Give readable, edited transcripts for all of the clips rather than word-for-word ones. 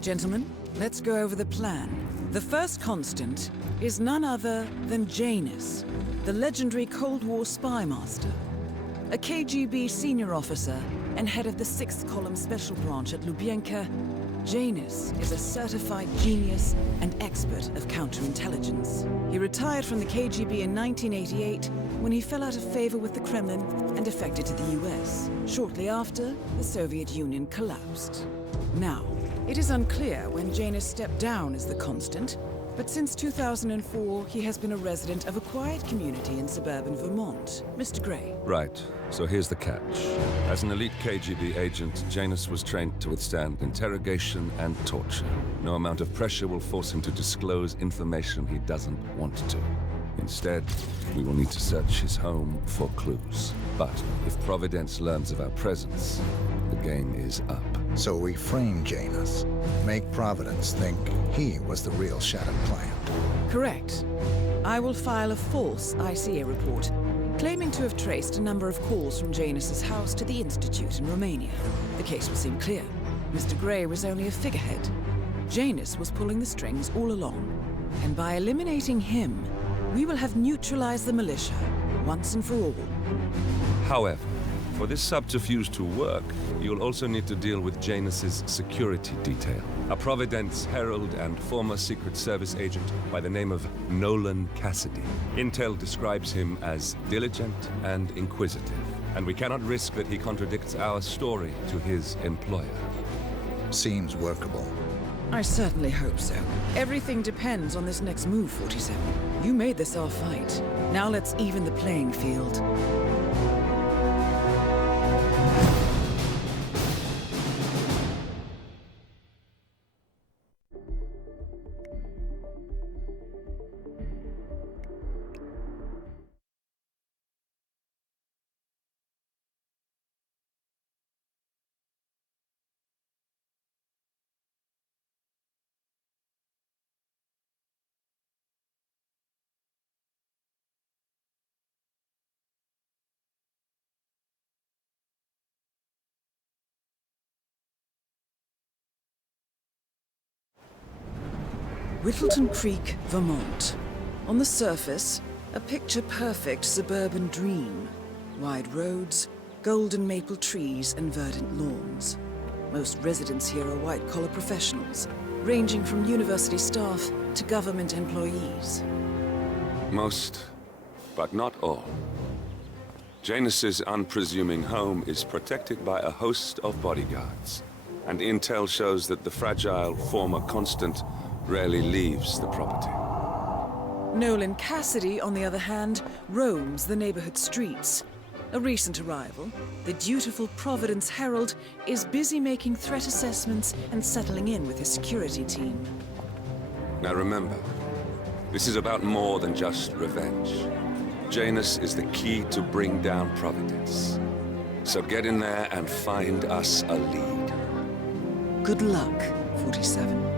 Gentlemen, let's go over the plan. The first constant is none other than Janus, the legendary Cold War spy master. A KGB senior officer and head of the 6th Column Special Branch at Lubyanka, Janus is a certified genius and expert of counterintelligence. He retired from the KGB in 1988 when he fell out of favor with the Kremlin and defected to the US. Shortly after, the Soviet Union collapsed. Now, it is unclear when Janus stepped down as the constant, but since 2004, he has been a resident of a quiet community in suburban Vermont. Mr. Gray. Right. So here's the catch. As an elite KGB agent, Janus was trained to withstand interrogation and torture. No amount of pressure will force him to disclose information he doesn't want to. Instead, we will need to search his home for clues. But if Providence learns of our presence, the game is up. So we frame Janus, make Providence think he was the real Shattered Plant. Correct. I will file a false ICA report, claiming to have traced a number of calls from Janus's house to the Institute in Romania. The case will seem clear. Mr. Gray was only a figurehead. Janus was pulling the strings all along. And by eliminating him, we will have neutralized the militia, once and for all. However, for this subterfuge to work, you'll also need to deal with Janus's security detail. A Providence herald and former Secret Service agent by the name of Nolan Cassidy. Intel describes him as diligent and inquisitive, and we cannot risk that he contradicts our story to his employer. Seems workable. I certainly hope so. Everything depends on this next move, 47. You made this our fight. Now let's even the playing field. Whittleton Creek, Vermont. On the surface, a picture-perfect suburban dream. Wide roads, golden maple trees, and verdant lawns. Most residents here are white-collar professionals, ranging from university staff to government employees. Most, but not all. Janus's unpresuming home is protected by a host of bodyguards, and intel shows that the fragile former constant rarely leaves the property. Nolan Cassidy, on the other hand, roams the neighborhood streets. A recent arrival, the dutiful Providence Herald is busy making threat assessments and settling in with his security team. Now remember, this is about more than just revenge. Janus is the key to bring down Providence. So get in there and find us a lead. Good luck, 47.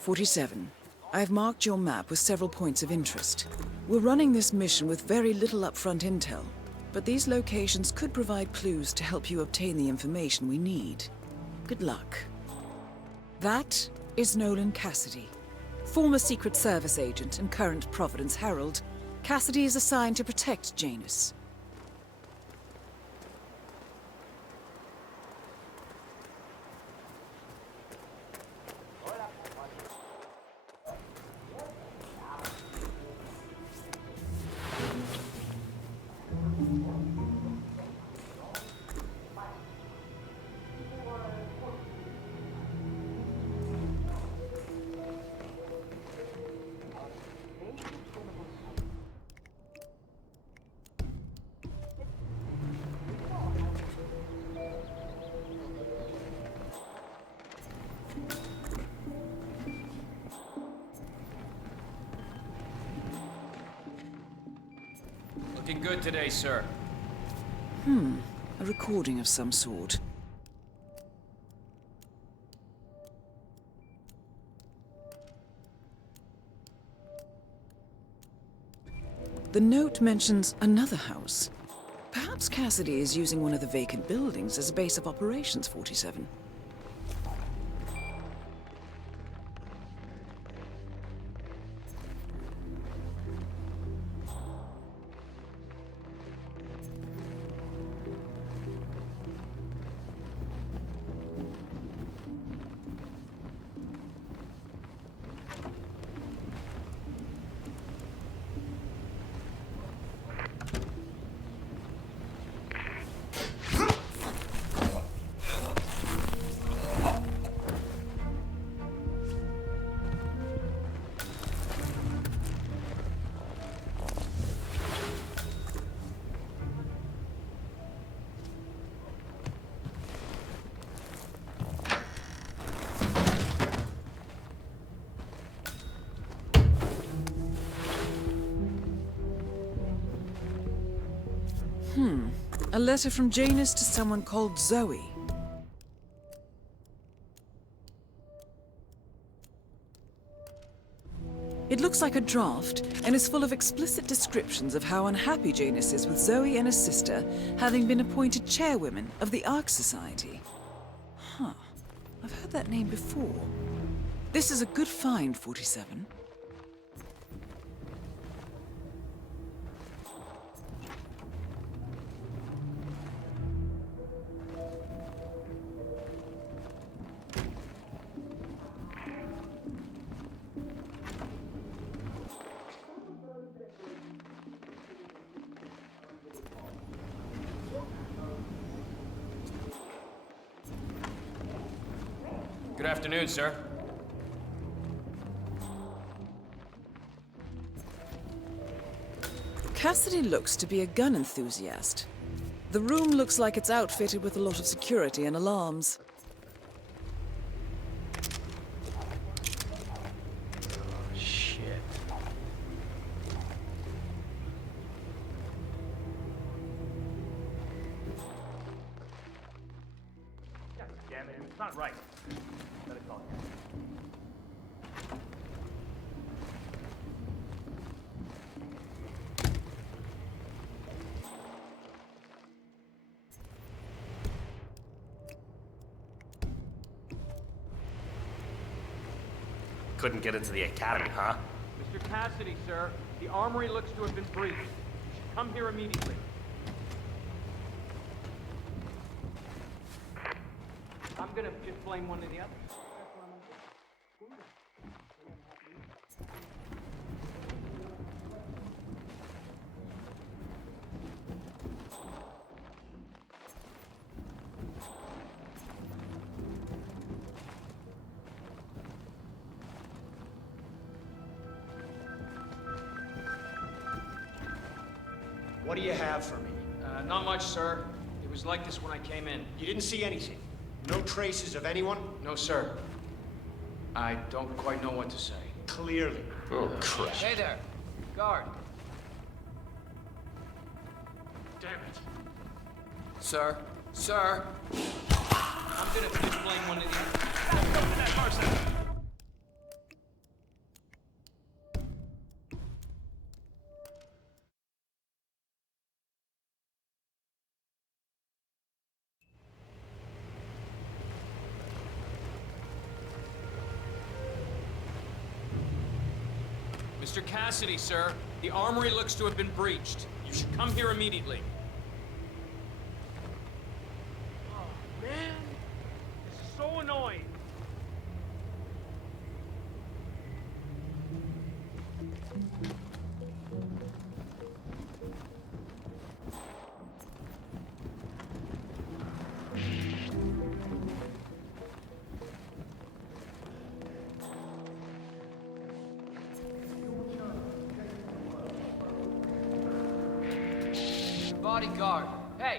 47. I've marked your map with several points of interest. We're running this mission with very little upfront intel, but these locations could provide clues to help you obtain the information we need. Good luck. That is Nolan Cassidy, former Secret Service agent and current Providence Herald. Cassidy is assigned to protect Janus. Looking good today, sir. A recording of some sort. The note mentions another house. Perhaps Cassidy is using one of the vacant buildings as a base of operations, 47. A letter from Janus to someone called Zoe. It looks like a draft and is full of explicit descriptions of how unhappy Janus is with Zoe and her sister having been appointed chairwomen of the Ark Society. Huh. I've heard that name before. This is a good find, 47. Good afternoon, sir. Cassidy looks to be a gun enthusiast. The room looks like it's outfitted with a lot of security and alarms. Shit. God damn it, it's not right. Better call him. Couldn't get into the academy, huh? Mr. Cassidy, sir, the armory looks to have been breached. You should come here immediately. I'm gonna just blame one of the others. What do you have for me? Not much, sir. It was like this when I came in. You didn't see anything? No traces of anyone? No, sir. I don't quite know what to say. Clearly. Oh, crap. Hey there. Guard. Damn it. Sir. Sir. I'm gonna just blame one of the others. Open that person! Mr. Cassidy, sir. The armory looks to have been breached. You should come here immediately. Oh, man. This is so annoying. Bodyguard. Hey!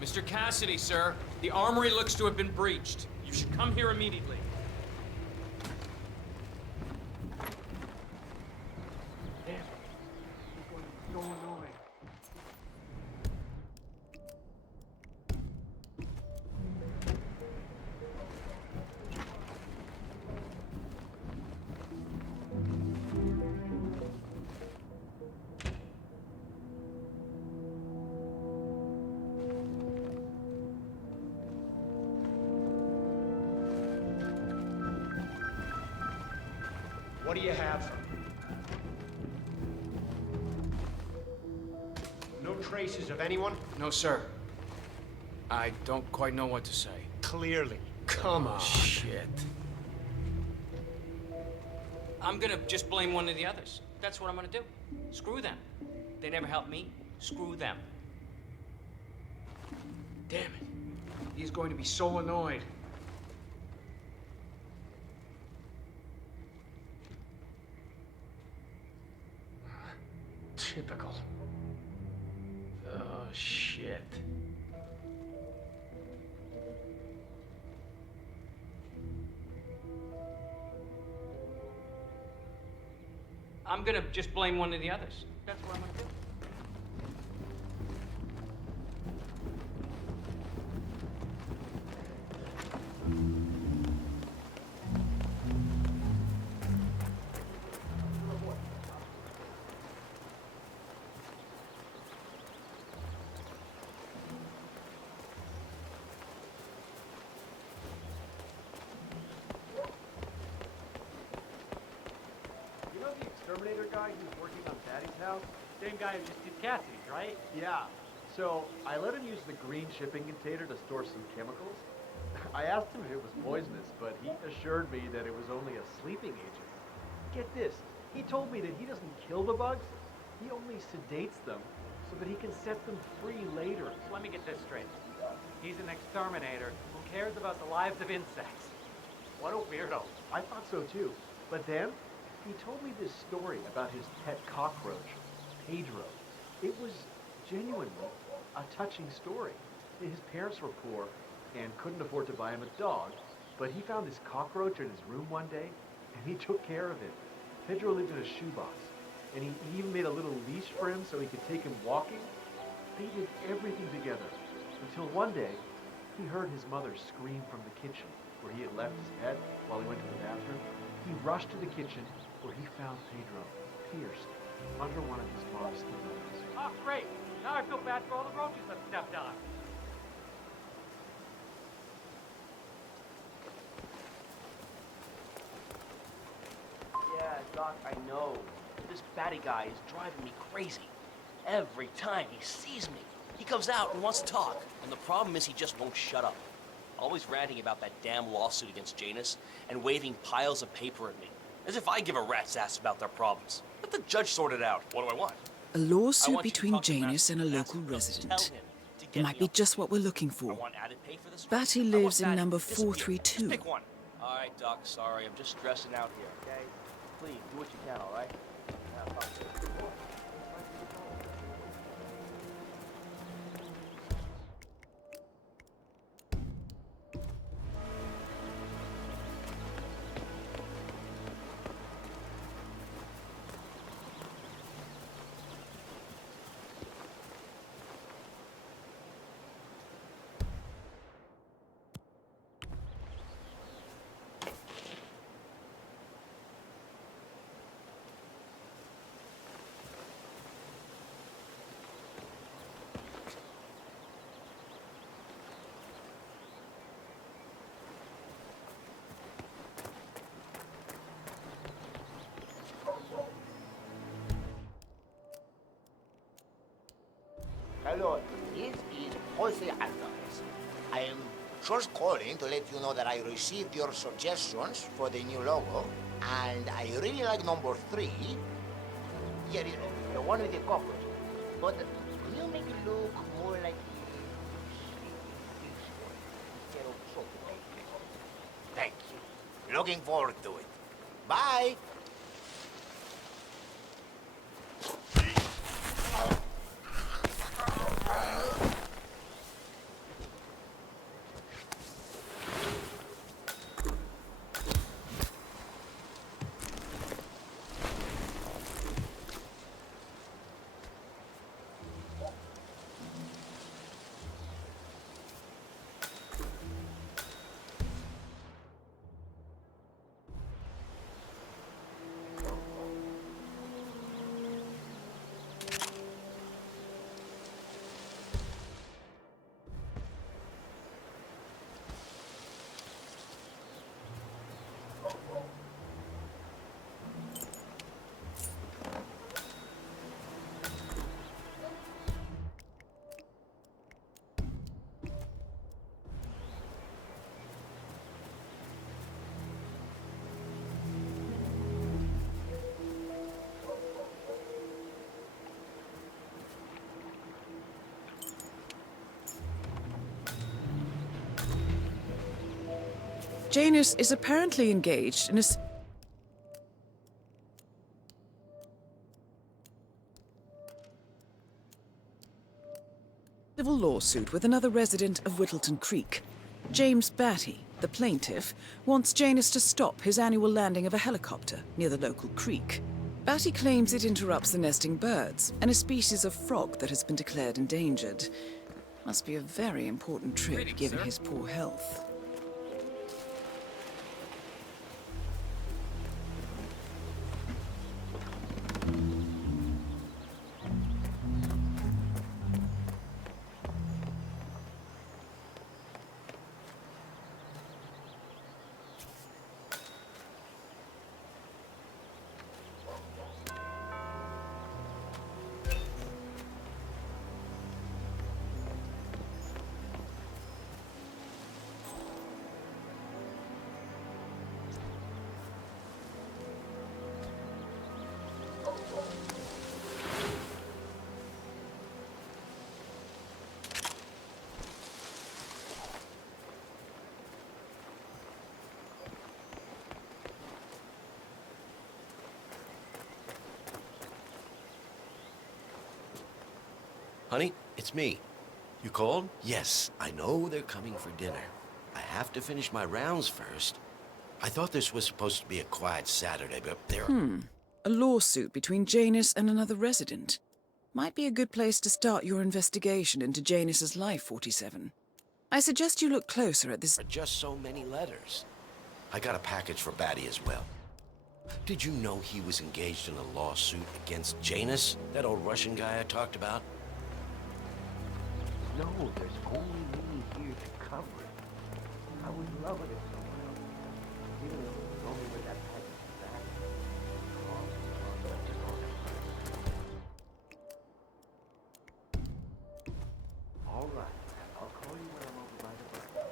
Mr. Cassidy, sir. The armory looks to have been breached. You should come here immediately. Damn. This is going to be so annoying. What do you have for me? No traces of anyone? No, sir. I don't quite know what to say. Clearly. Come on. Shit. I'm gonna just blame one of the others. That's what I'm gonna do. Screw them. They never helped me. Screw them. Damn it. He's going to be so annoyed. Typical. Oh, shit. I'm gonna just blame one of the others. That's what I'm gonna do. You know the exterminator guy who's working on Daddy's house? Same guy who just did Cassidy's, right? Yeah. So I let him use the green shipping container to store some chemicals. I asked him if it was poisonous, but he assured me that it was only a sleeping agent. Get this, he told me that he doesn't kill the bugs, he only sedates them so that he can set them free later. So let me get this straight. He's an exterminator who cares about the lives of insects. What a weirdo. I thought so too. But then, he told me this story about his pet cockroach, Pedro. It was genuinely a touching story. His parents were poor and couldn't afford to buy him a dog, but he found this cockroach in his room one day, and he took care of it. Pedro lived in a shoebox, and he even made a little leash for him so he could take him walking. They did everything together, until one day, he heard his mother scream from the kitchen, where he had left his pet while he went to the bathroom. He rushed to the kitchen, where he found Pedro, pierced, under one of his mom's pillows. Oh, great. Now I feel bad for all the roaches I've stepped on. Yeah, Doc, I know. This batty guy is driving me crazy. Every time he sees me, he comes out and wants to talk. And the problem is he just won't shut up. Always ranting about that damn lawsuit against Janus and waving piles of paper at me. As if I give a rat's ass about their problems. Let the judge sort it out. What do I want? A I lawsuit want you to between talk to Janus and a Master local Master, resident. tell him to It get might me be off. just what we're looking I for. want added pay for this. Batty I want lives in Batty number to disappear. 432. Just pick one. All right, Doc, sorry. I'm just stressing out here, okay? Please, do what you can, all right? Yeah, fine. Hello, this is Jose Alvarez. I am just calling to let you know that I received your suggestions for the new logo, and I really like number 3. Yeah, the one with the cockroach. But can you make it look more like this one? Thank you. Looking forward to it. Bye. Janus is apparently engaged in a civil lawsuit with another resident of Whittleton Creek. James Batty, the plaintiff, wants Janus to stop his annual landing of a helicopter near the local creek. Batty claims it interrupts the nesting birds and a species of frog that has been declared endangered. Must be a very important trip, given his poor health. Honey, it's me. You called? Yes, I know they're coming for dinner. I have to finish my rounds first. I thought this was supposed to be a quiet Saturday, but they're... A lawsuit between Janus and another resident. Might be a good place to start your investigation into Janus's life, 47. I suggest you look closer at this... Just so many letters. I got a package for Batty as well. Did you know he was engaged in a lawsuit against Janus? That old Russian guy I talked about? No, there's only me here to cover it. I would love it if someone else, even if it was only with that package back. All right, I'll call you when I'm over by the bar.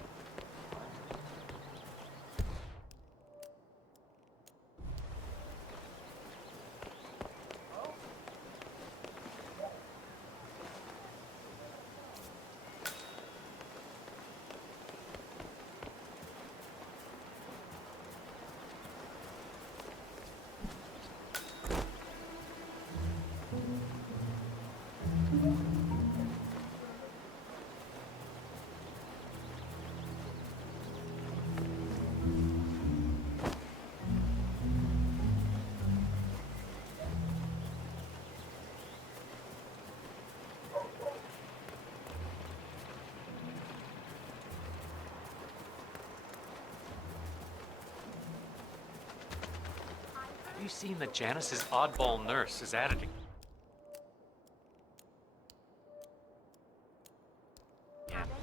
Have you seen that Janus's oddball nurse is at it again?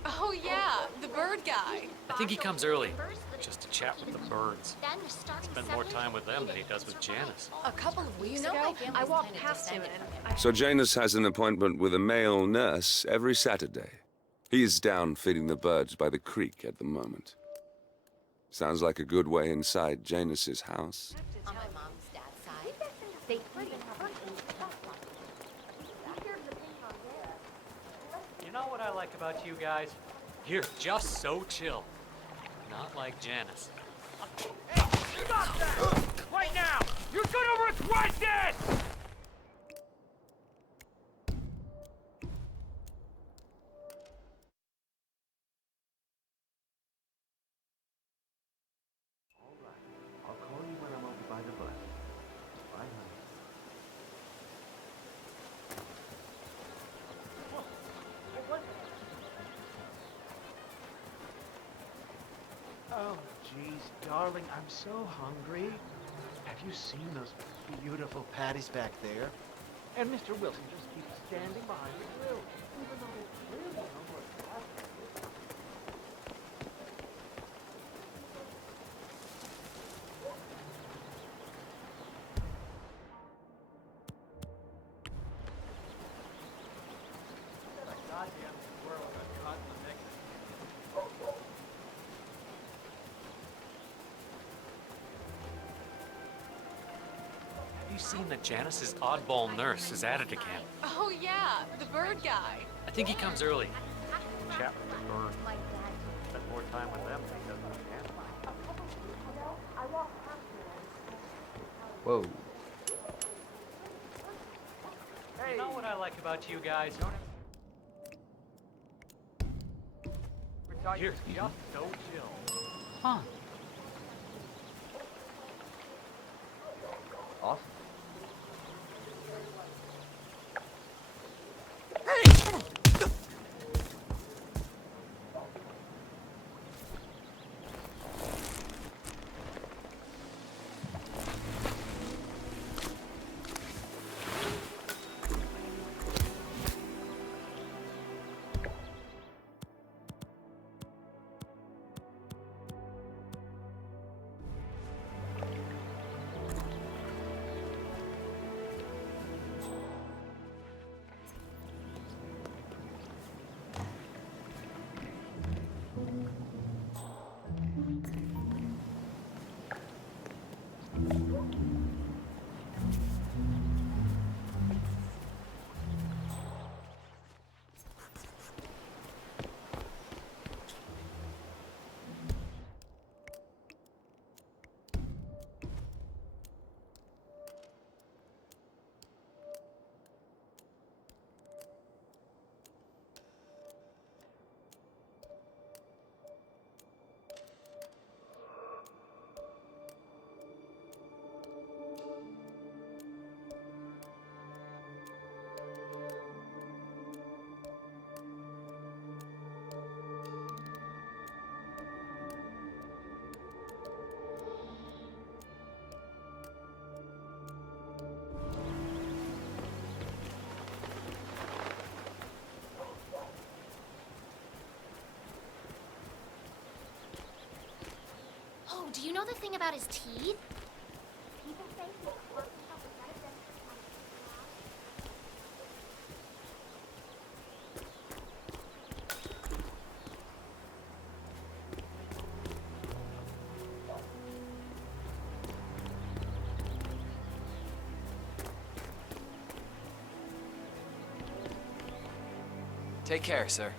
Oh yeah, the bird guy. I think he comes early, just to chat with the birds. Spend more time with them than he does with Janus. A couple of weeks ago, I walked past him and I So Janus has an appointment with a male nurse every Saturday. He's down feeding the birds by the creek at the moment. Sounds like a good way inside Janus's house. On my mom's dad's side, they even have an old You know what I like about you guys? You're just so chill. Not like Janice. Hey, stop that! Right now! You're gonna regret this! All right. I'll call you when I'm over by the bus. Bye, honey. Oh, geez, darling, I'm so hungry. Have you seen those beautiful patties back there? And Mr. Wilson just keeps standing behind the grill, even though it's clearly no more traffic. That goddamn squirrel got caught in the mix. Have you seen that Janice's oddball nurse is at it again? Oh yeah, the bird guy. I think he comes early. Chat with the bird. Spend more time with them than he does with Janice. Whoa. You know what I like about you guys? You're just so chill. Huh. Awesome. Oh, do you know the thing about his teeth? People say he worked himself with medicine. Take care, sir.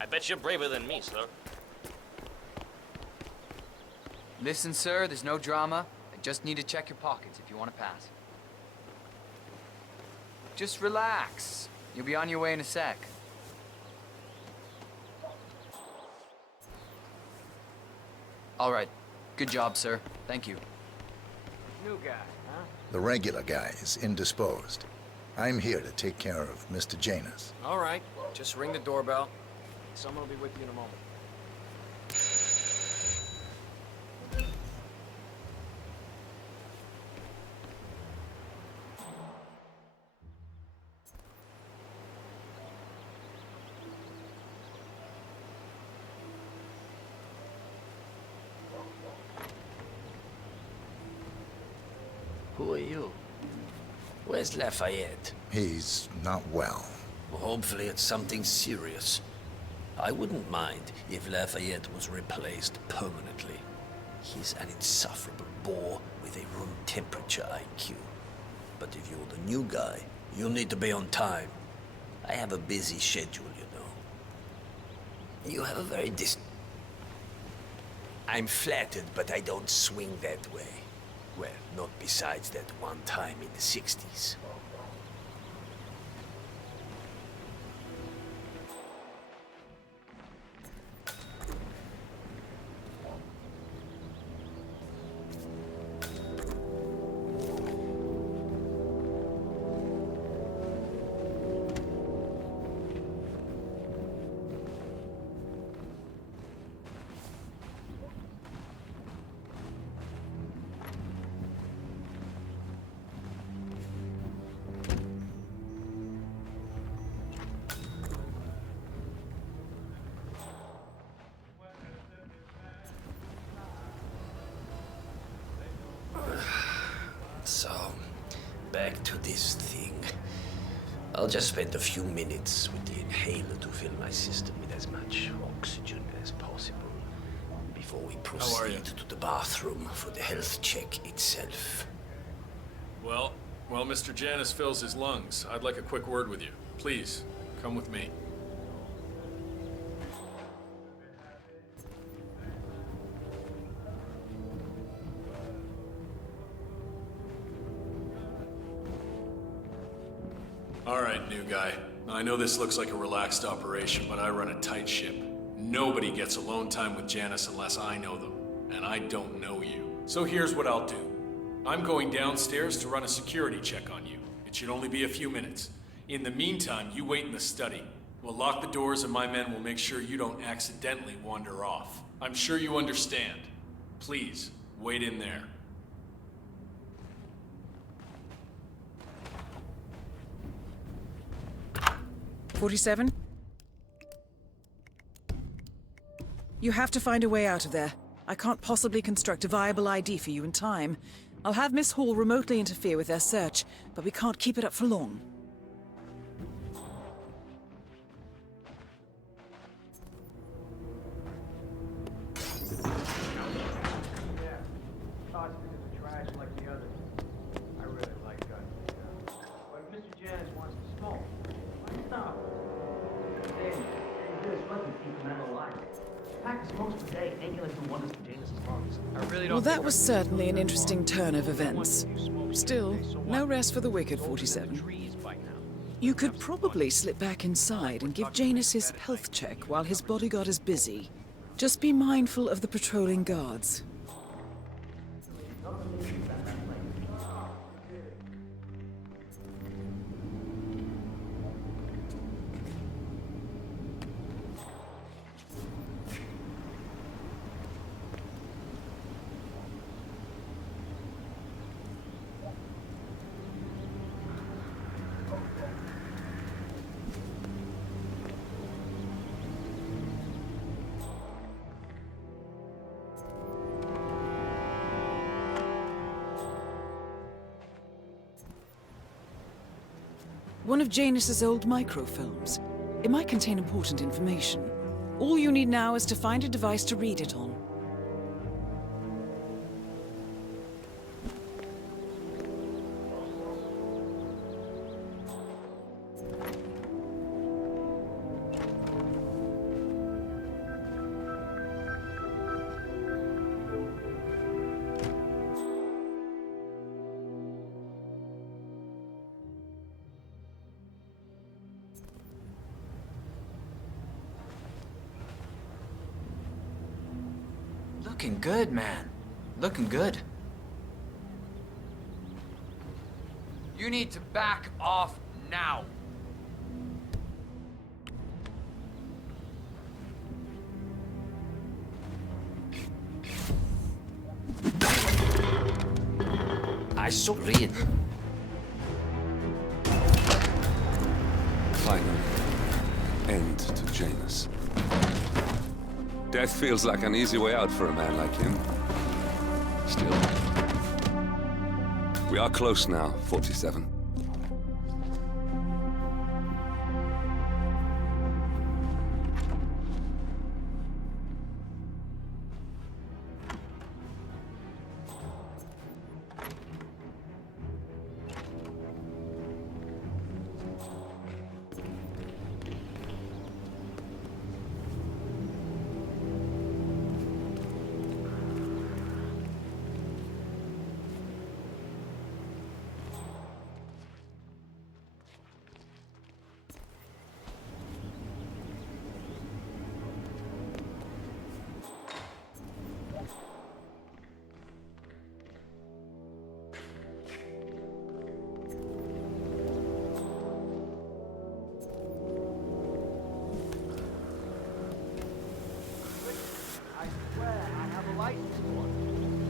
I bet you're braver than me, sir. Listen, sir, there's no drama. I just need to check your pockets if you want to pass. Just relax. You'll be on your way in a sec. All right. Good job, sir. Thank you. New guy, huh? The regular guy is indisposed. I'm here to take care of Mr. Janus. All right, just ring the doorbell. Someone will be with you in a moment. Who are you? Where's Lafayette? He's not well. Well, hopefully it's something serious. I wouldn't mind if Lafayette was replaced permanently. He's an insufferable bore with a room temperature IQ. But if you're the new guy, you'll need to be on time. I have a busy schedule, you know. You have a very I'm flattered, but I don't swing that way. Well, not besides that one time in the 60s. So, back to this thing. I'll just spend a few minutes with the inhaler to fill my system with as much oxygen as possible before we proceed to the bathroom for the health check itself. Well, while Mr. Janus fills his lungs, I'd like a quick word with you. Please, come with me. All right, new guy. I know this looks like a relaxed operation, but I run a tight ship. Nobody gets alone time with Janus unless I know them, and I don't know you. So here's what I'll do. I'm going downstairs to run a security check on you. It should only be a few minutes. In the meantime, you wait in the study. We'll lock the doors and my men will make sure you don't accidentally wander off. I'm sure you understand. Please, wait in there. 47? You have to find a way out of there. I can't possibly construct a viable ID for you in time. I'll have Miss Hall remotely interfere with their search, but we can't keep it up for long. Well, that was certainly an interesting turn of events. Still, no rest for the wicked, 47. You could probably slip back inside and give Janus his health check while his bodyguard is busy. Just be mindful of the patrolling guards. One of Janus's old microfilms. It might contain important information. All you need now is to find a device to read it on. Looking good, man. Looking good. You need to back off now. I saw Reed. Final end to Janus. Death feels like an easy way out for a man like him. Still, we are close now, 47. I swear I have a license for it.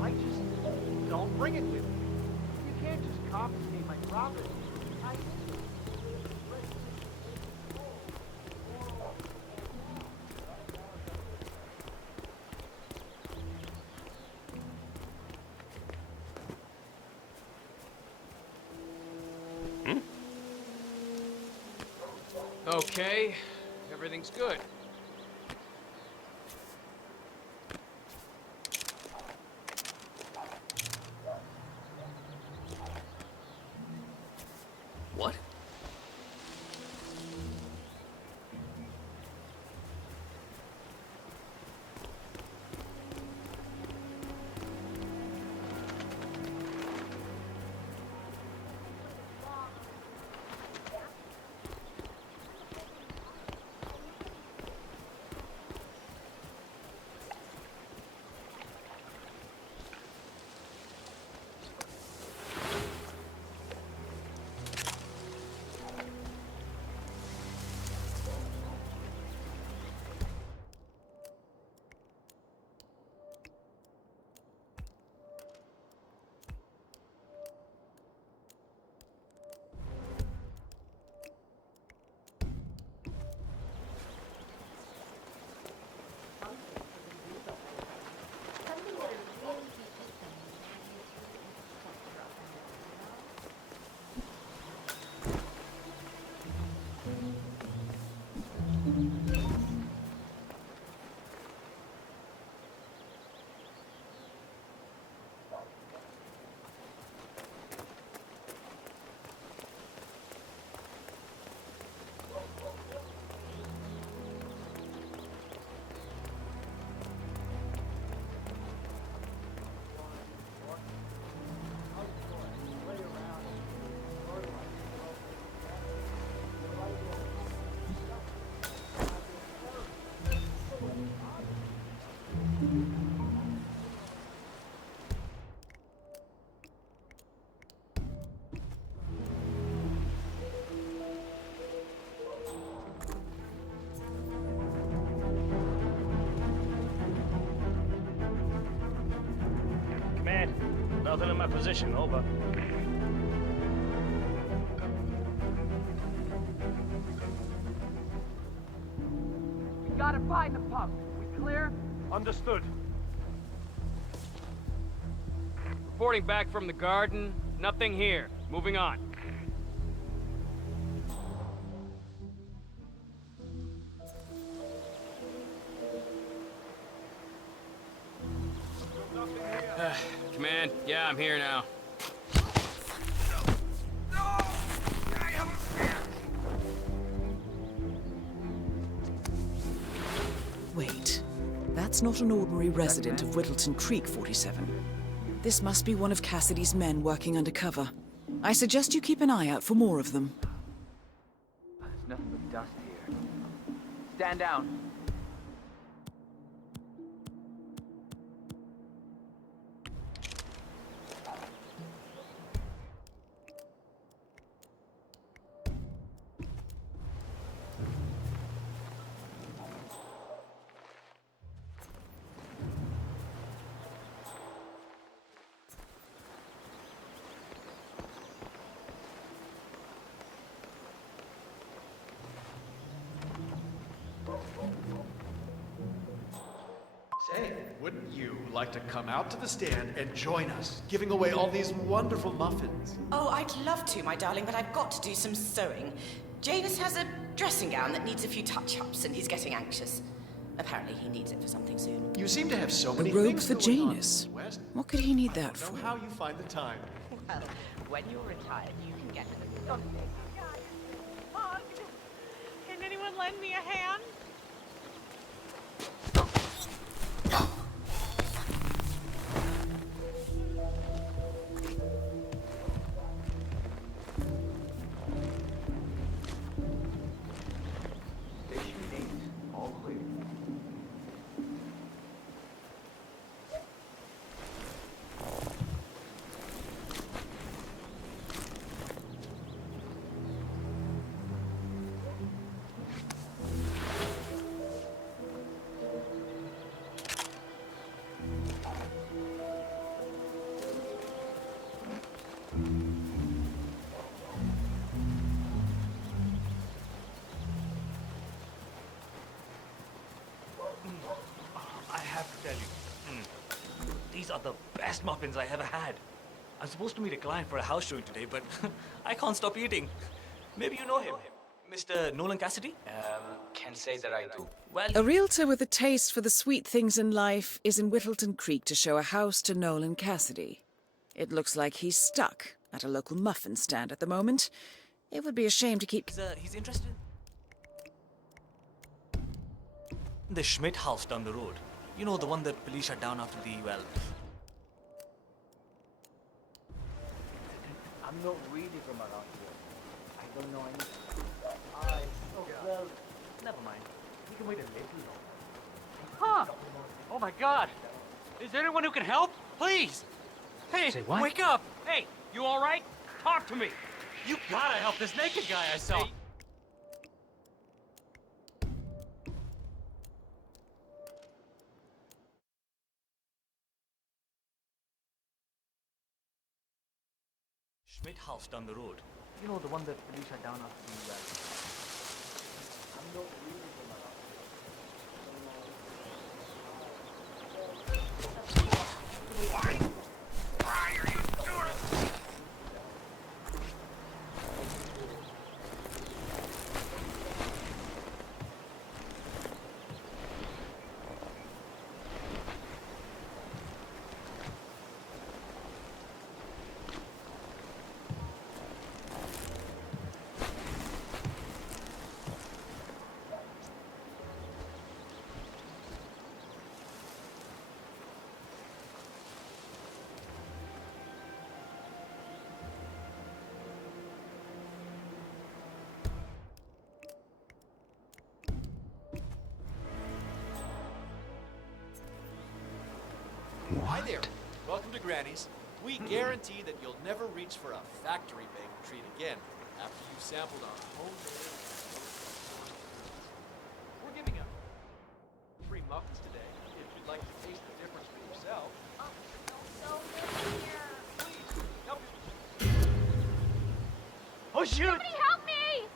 I just don't bring it with me. You can't just confiscate my property. Okay, everything's good. What? Nothing in my position, over. We gotta find the pub. We clear? Understood. Reporting back from the garden. Nothing here. Moving on. Command, yeah, I'm here now. Wait, that's not an ordinary resident of Whittleton Creek, 47. This must be one of Cassidy's men working undercover. I suggest you keep an eye out for more of them. There's nothing but dust here. Stand down. wouldn't you like to come out to the stand and join us, giving away all these wonderful muffins? Oh, I'd love to, my darling, but I've got to do some sewing. Janus has a dressing gown that needs a few touch-ups, and he's getting anxious. Apparently he needs it for something soon. You seem to have so A many robe things for going on, Janus. Mrs. West. What could he need that I for? don't know how you find the time. Well, when you're retired, you can get something. Can anyone lend me a hand? I have to tell you, these are the best muffins I ever had. I'm supposed to meet a client for a house showing today, but I can't stop eating. Maybe you know him, Mr. Nolan Cassidy? Can't say that I do. Well, A realtor with a taste for the sweet things in life is in Whittleton Creek to show a house to Nolan Cassidy. It looks like he's stuck at a local muffin stand at the moment. It would be a shame to keep... he's interested in the Schmidt house down the road. You know, the one that police shut down after the, well... I'm not really from around here. I don't know anything. Well, never mind. We can wait a little longer. Huh? Oh my God! Is there anyone who can help? Please! Hey, Say what? wake up! Hey, you all right? Talk to me! You gotta help this naked guy I saw! Hey. Schmidt house down the road. You know, the one that police shut down after the, well... I'm not really from around Hi there. Welcome to Granny's. We guarantee that you'll never reach for a factory baked treat again after you've sampled our homemade. We're giving out free muffins today if you'd like to taste the difference for yourself. Please, help me. Oh, shoot! Somebody help me!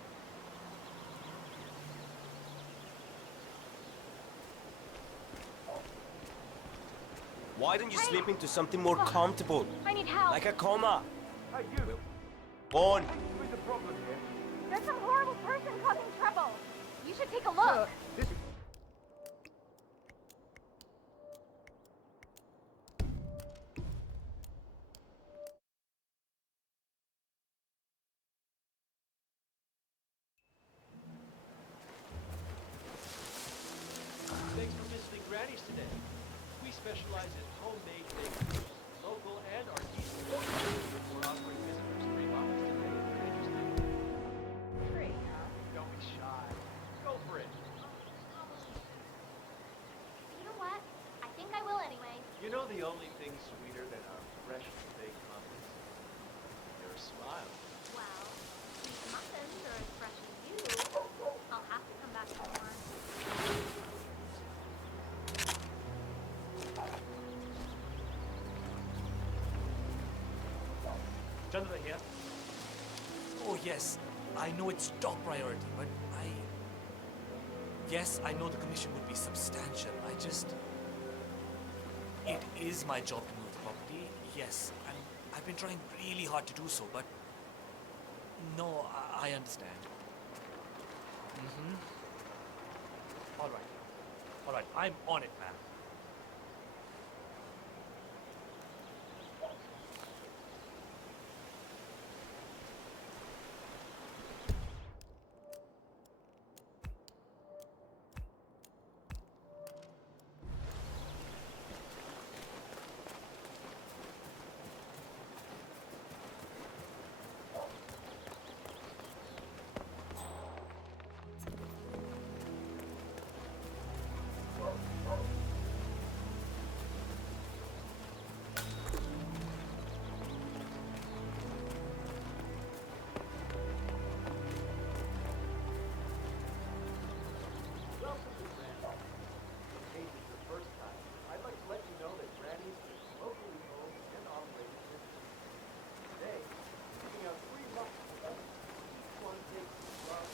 Why don't you slip into something more comfortable? I need help. Like a coma. Hey, you! On. What's the problem here? There's some horrible person causing trouble. You should take a look. This... Thanks for visiting Granny's today. We specialize in homemade baked goods, local and artisanal. We're offering visitors free muffins today if you're interested. Free, huh? Don't be shy. Go for it. You know what? I think I will anyway. You know the only thing sweeter than our freshly baked muffins? Your smile. Well, these muffins are as fresh as you. I'll have to come back for more. Chandra here. Oh, yes. I know it's top priority, but Yes, I know the commission would be substantial. It is my job to move the property, yes, and I've been trying really hard to do so, but no, I understand. All right, I'm on it, man. Welcome to Granny's. In case it's your first time, I'd like to let you know that Granny's is locally owned and operated business. Today, we're giving out free muffins. Each one takes love.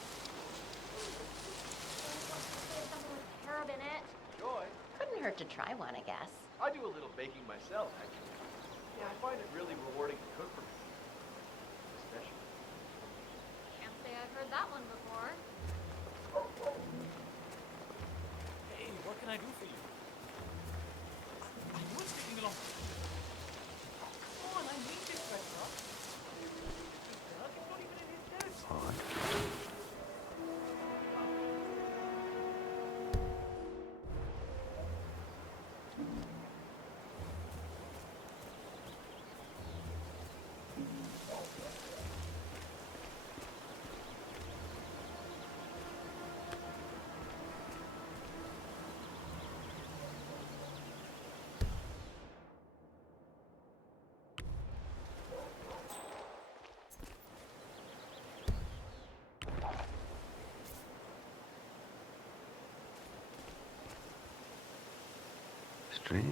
Something with carob in it. Joy. Couldn't hurt to try one, I guess. I do a little baking myself, actually. Yeah, I find it really rewarding to cook for people. Especially. Can't say I've heard that one before. Hey, what can I do for you? I know it's taking a long time. Come on, I need this restaurant. Doug is not even in his territory. Strange.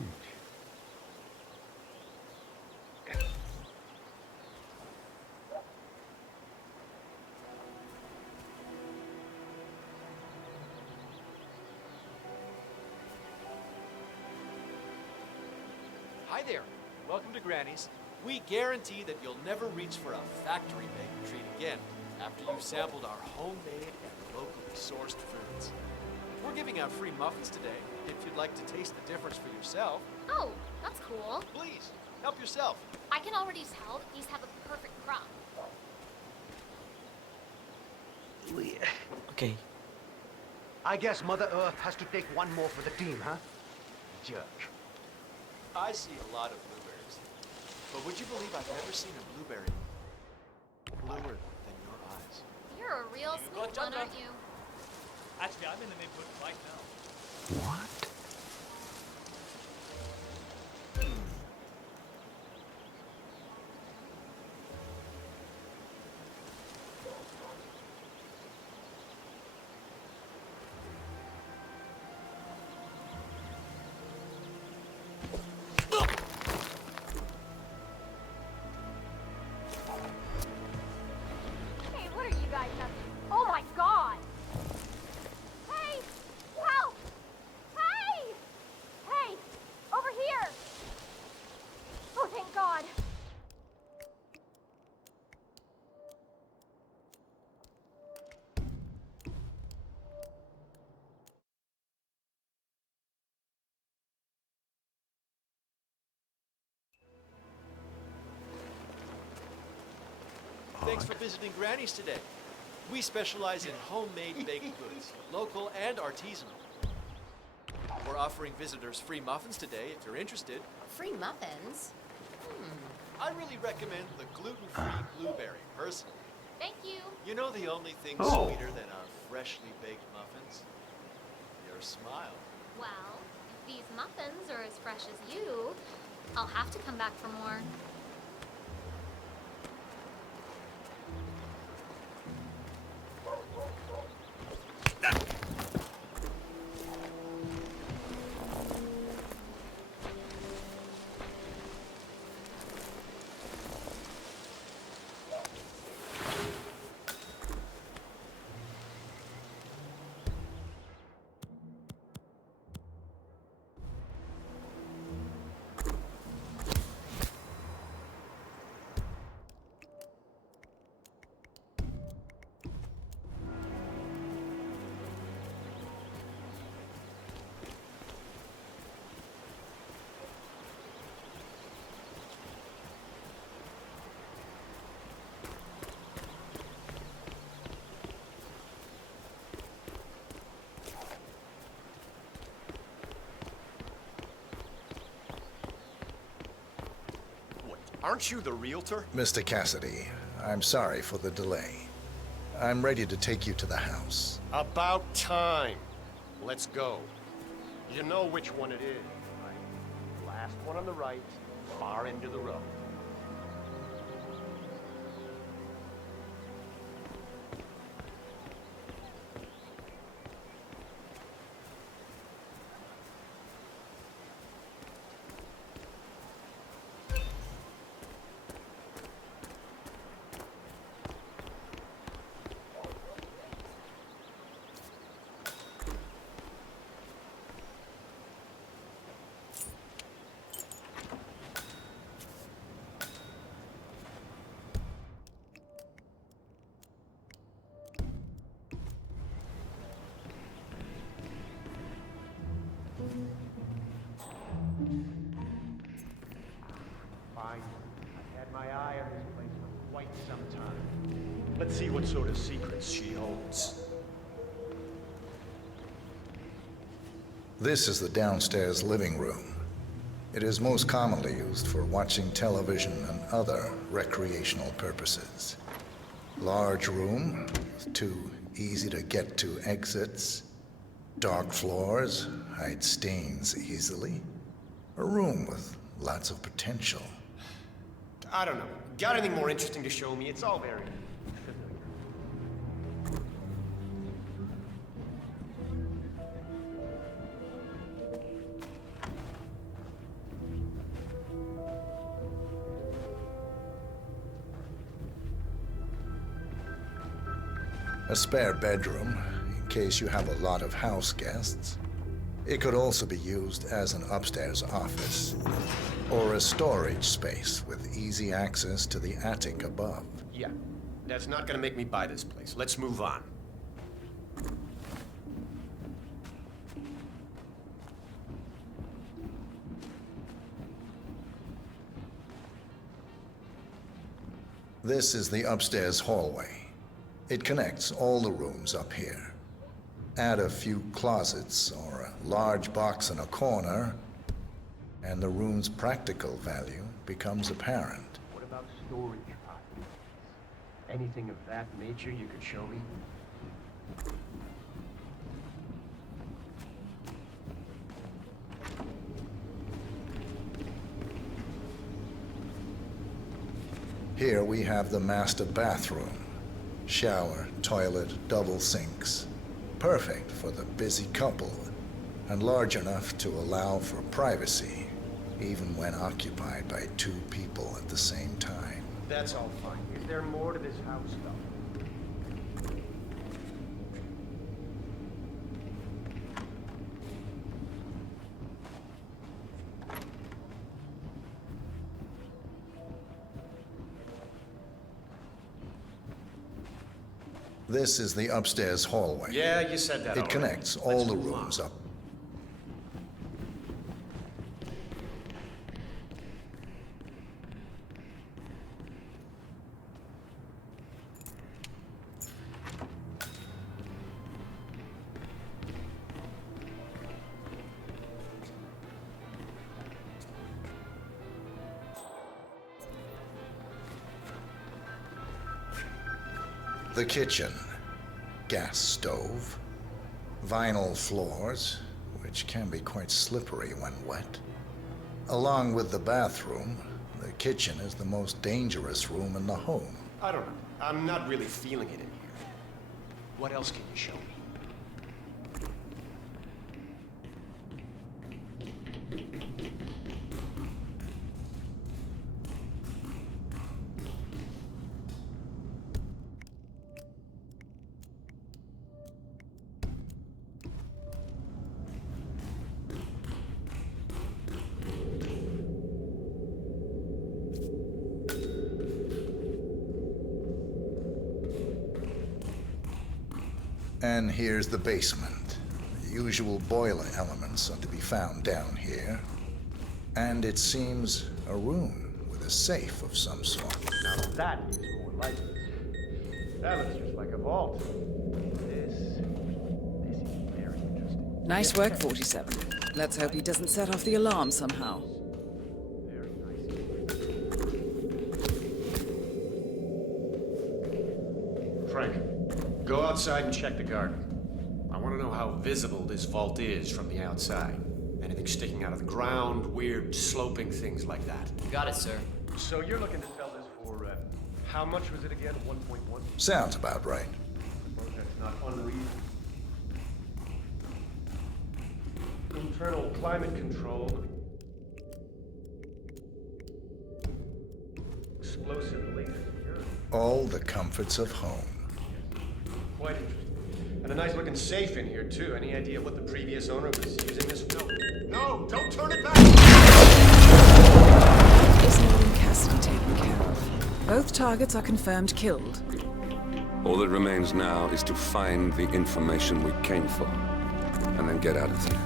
Hi there. Welcome to Granny's. We guarantee that you'll never reach for a factory baked treat again after you've sampled our homemade and locally sourced foods. We're giving out free muffins today if you'd like to taste the difference for yourself. Oh, that's cool. Please, help yourself. I can already tell that these have a perfect crumb. Okay. I guess Mother Earth has to take one more for the team, huh? Jerk. I see a lot of blueberries. But would you believe I've never seen a blueberry bluer than your eyes? You're a real smooth one, aren't you? Actually, I'm in the neighborhood right now. What? Hey, what are you guys up to? Oh my god! Hey! Help! Hey! Hey! Over here! Oh, thank God! Thanks for visiting Granny's today. We specialize in homemade baked goods, local and artisanal. We're offering visitors free muffins today if you're interested. Free muffins? I really recommend the gluten-free blueberry, personally. Thank you. You know the only thing Oh. sweeter than our freshly baked muffins? Your smile. Well, if these muffins are as fresh as you, I'll have to come back for more. Aren't you the realtor? Mr. Cassidy, I'm sorry for the delay. I'm ready to take you to the house. About time. Let's go. You know which one it is, right? Last one on the right, far end of the road. Fine. I've had my eye on this place for quite some time. Let's see what sort of secrets she holds. This is the downstairs living room. It is most commonly used for watching television and other recreational purposes. Large room with 2 easy-to-get-to exits. Dark floors hide stains easily. A room with lots of potential. I don't know. Got anything more interesting to show me? It's all very familiar. A spare bedroom, in case you have a lot of house guests. It could also be used as an upstairs office, or a storage space with easy access to the attic above. Yeah, that's not gonna make me buy this place. Let's move on. This is the upstairs hallway. It connects all the rooms up here. Add a few closets or a large box in a corner, and the room's practical value becomes apparent. What about storage pockets? Anything of that nature you could show me? Here we have the master bathroom. Shower, toilet, double sinks. Perfect for the busy couple, and large enough to allow for privacy, even when occupied by 2 people at the same time. That's all fine. Is there more to this house, though? This is the upstairs hallway. Yeah, you said that It already. connects all the rooms up. The kitchen, gas stove, vinyl floors, which can be quite slippery when wet. Along with the bathroom, the kitchen is the most dangerous room in the home. I don't know. I'm not really feeling it in here. What else can you show me? And here's the basement. The usual boiler elements are to be found down here. And it seems a room with a safe of some sort. Now that is more like it. That looks just like a vault. This is very interesting. Nice work, 47. Let's hope he doesn't set off the alarm somehow. Go outside and check the garden. I want to know how visible this vault is from the outside. Anything sticking out of the ground, weird sloping things like that. Got it, sir. So you're looking to sell this for, how much was it again? 1.1? Sounds about right. Well, that's not unreasonable. Internal climate control. Explosive laser security. All the comforts of home. Quite interesting. And a nice looking safe in here, too. Any idea what the previous owner was using this for? No, don't turn it back! Is Northern Cassidy taken care of? Both targets are confirmed killed. All that remains now is to find the information we came for, and then get out of here.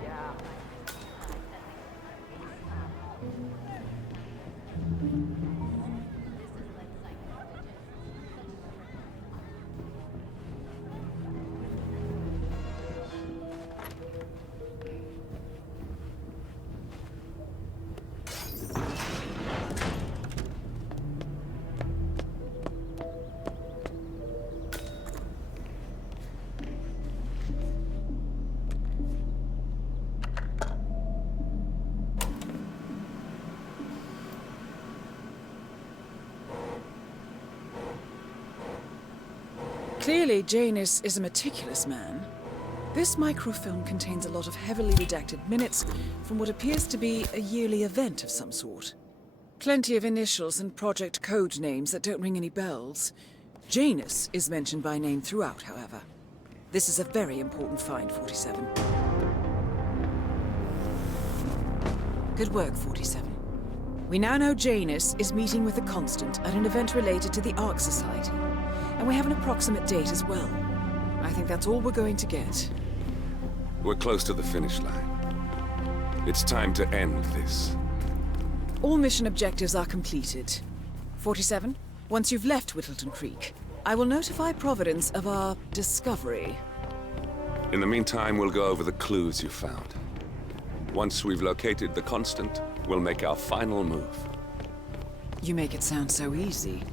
Yeah. Clearly, Janus is a meticulous man. This microfilm contains a lot of heavily redacted minutes from what appears to be a yearly event of some sort. Plenty of initials and project code names that don't ring any bells. Janus is mentioned by name throughout, however. This is a very important find, 47. Good work, 47. We now know Janus is meeting with the Constant at an event related to the Ark Society. And we have an approximate date as well. I think that's all we're going to get. We're close to the finish line. It's time to end this. All mission objectives are completed. 47, once you've left Whittleton Creek, I will notify Providence of our discovery. In the meantime, we'll go over the clues you found. Once we've located the Constant, we'll make our final move. You make it sound so easy.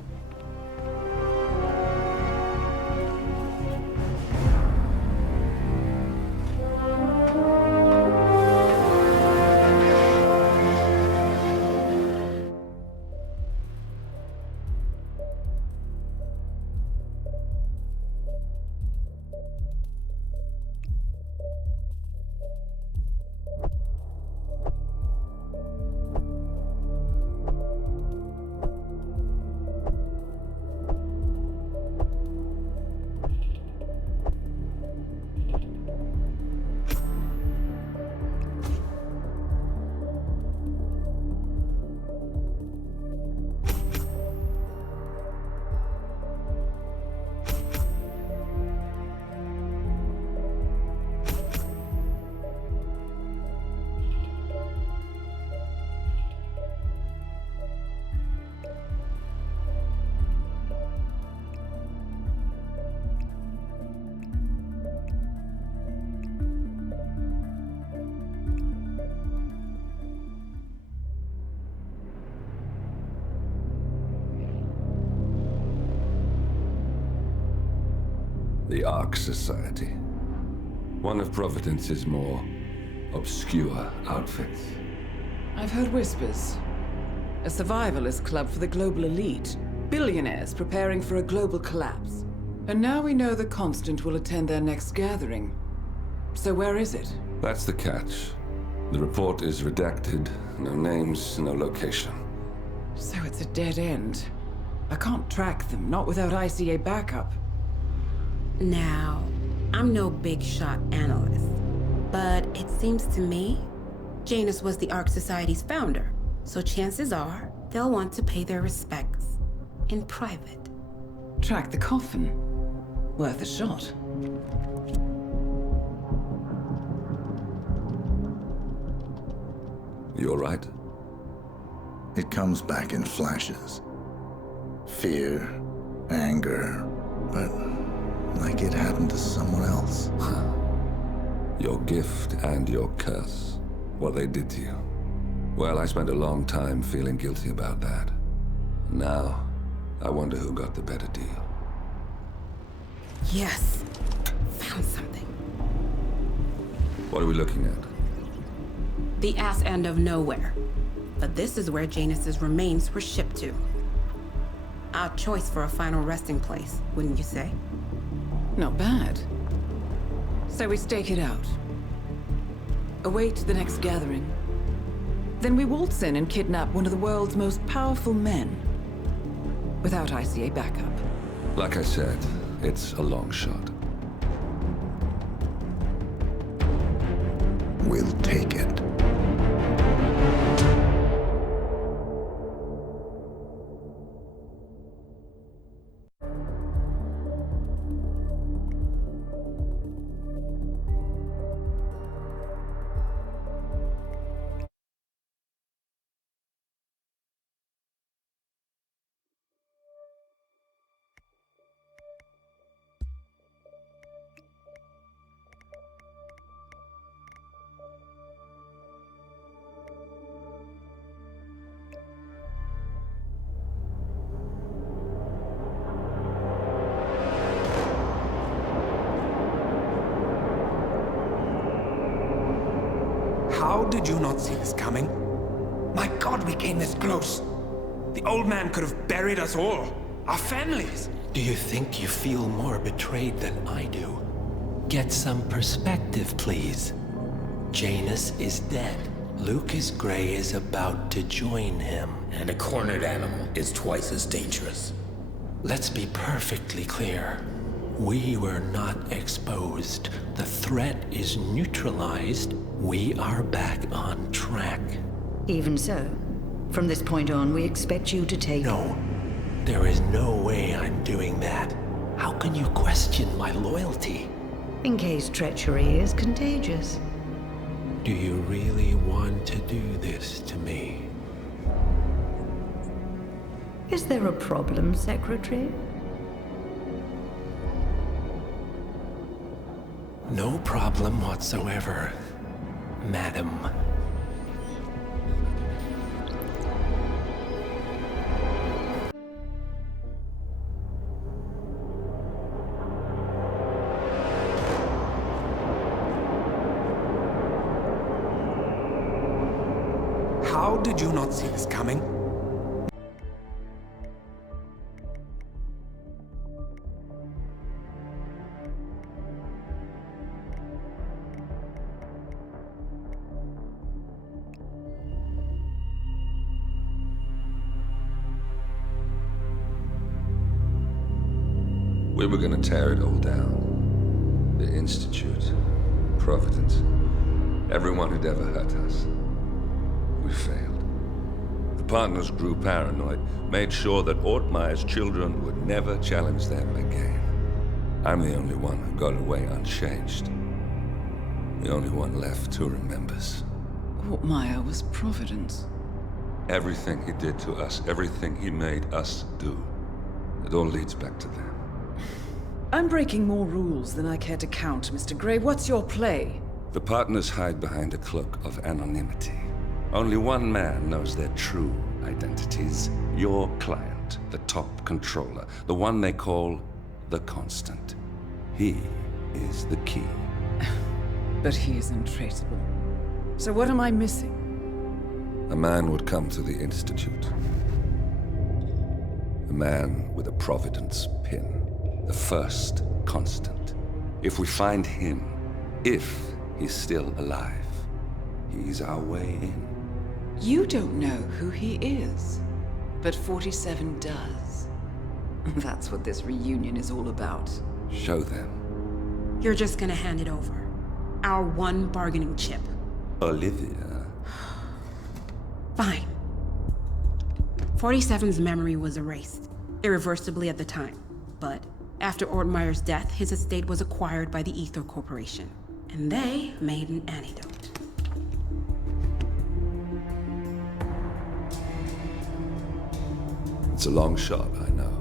The Ark Society. One of Providence's more obscure outfits. I've heard whispers. A survivalist club for the global elite. Billionaires preparing for a global collapse. And now we know the Constant will attend their next gathering. So where is it? That's the catch. The report is redacted. No names, no location. So it's a dead end. I can't track them, not without ICA backup. Now, I'm no big shot analyst, but it seems to me Janus was the Ark Society's founder, so chances are they'll want to pay their respects in private. Track the coffin. Worth a shot. You all right? It comes back in flashes. Fear, anger, but like it happened to someone else. Your gift and your curse. What they did to you. Well, I spent a long time feeling guilty about that. Now, I wonder who got the better deal. Yes. Found something. What are we looking at? The ass end of nowhere. But this is where Janus's remains were shipped to. Our choice for a final resting place, wouldn't you say? Not bad. So we stake it out. Await the next gathering. Then we waltz in and kidnap one of the world's most powerful men. Without ICA backup. Like I said, it's a long shot. We'll take it. How did you not see this coming? My God, we came this close. The old man could have buried us all. Our families. Do you think you feel more betrayed than I do? Get some perspective, please. Janus is dead. Lucas Gray is about to join him. And a cornered animal is twice as dangerous. Let's be perfectly clear. We were not exposed. The threat is neutralized. We are back on track. Even so, from this point on, we expect you to take... No. There is no way I'm doing that. How can you question my loyalty? In case treachery is contagious. Do you really want to do this to me? Is there a problem, Secretary? No problem whatsoever, Madam. How did you not see this coming? We were gonna tear it all down. The Institute, Providence, everyone who'd ever hurt us. We failed. The partners grew paranoid, made sure that Ortmeyer's children would never challenge them again. I'm the only one who got away unchanged. The only one left who remembers. Ortmeyer was Providence. Everything he did to us, everything he made us do, it all leads back to them. I'm breaking more rules than I care to count, Mr. Gray. What's your play? The partners hide behind a cloak of anonymity. Only one man knows their true identities. Your client, the top controller, the one they call the Constant. He is the key. But he is untraceable. So what am I missing? A man would come to the Institute. A man with a Providence pin. The first Constant. If we find him, if he's still alive, he's our way in. You don't know who he is, but 47 does. That's what this reunion is all about. Show them. You're just gonna hand it over. Our one bargaining chip. Olivia. Fine. 47's memory was erased, irreversibly at the time. But after Ortmeyer's death, his estate was acquired by the Ether Corporation. And they made an antidote. It's a long shot, I know.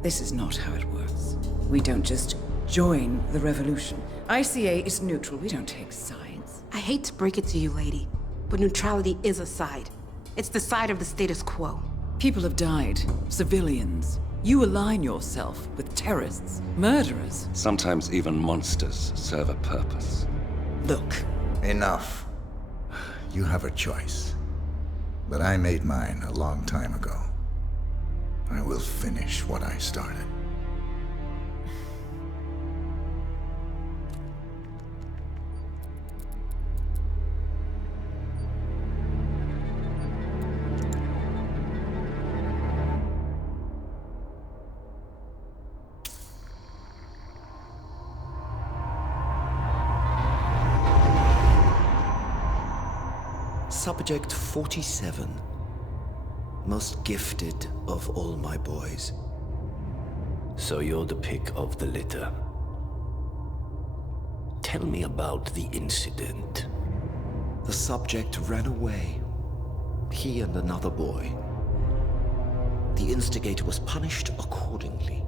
This is not how it works. We don't just join the revolution. ICA is neutral. We don't take sides. I hate to break it to you, lady, but neutrality is a side. It's the side of the status quo. People have died. Civilians. You align yourself with terrorists, murderers. Sometimes even monsters serve a purpose. Look. Enough. You have a choice. But I made mine a long time ago. I will finish what I started. Subject 47. Most gifted of all my boys. So you're the pick of the litter. Tell me about the incident. The subject ran away. He and another boy. The instigator was punished accordingly.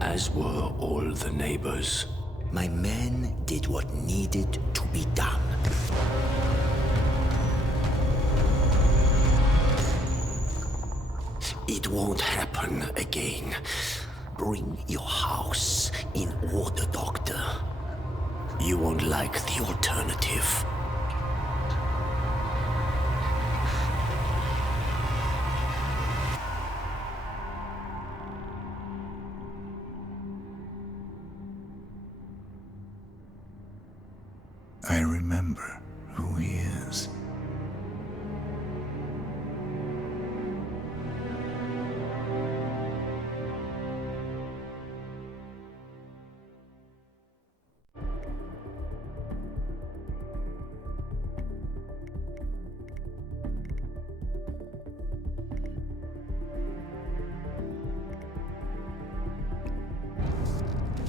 As were all the neighbors. My men did what needed to be done. It won't happen again. Bring your house in order, Doctor. You won't like the alternative. I remember who he is.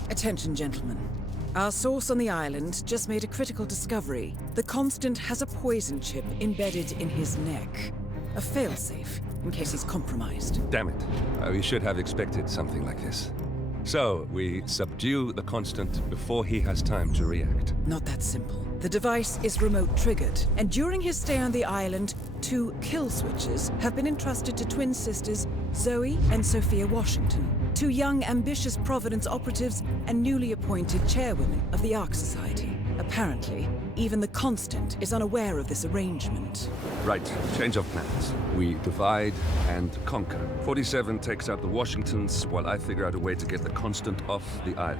Attention, gentlemen. Our source on the island just made a critical discovery. The Constant has a poison chip embedded in his neck. A failsafe, in case he's compromised. Damn it. We should have expected something like this. So, we subdue the Constant before he has time to react. Not that simple. The device is remote triggered, and during his stay on the island, 2 kill switches have been entrusted to twin sisters Zoe and Sophia Washington, 2 young, ambitious Providence operatives and newly appointed chairwomen of the Ark Society. Apparently, even the Constant is unaware of this arrangement. Right, change of plans. We divide and conquer. 47 takes out the Washingtons, while I figure out a way to get the Constant off the island.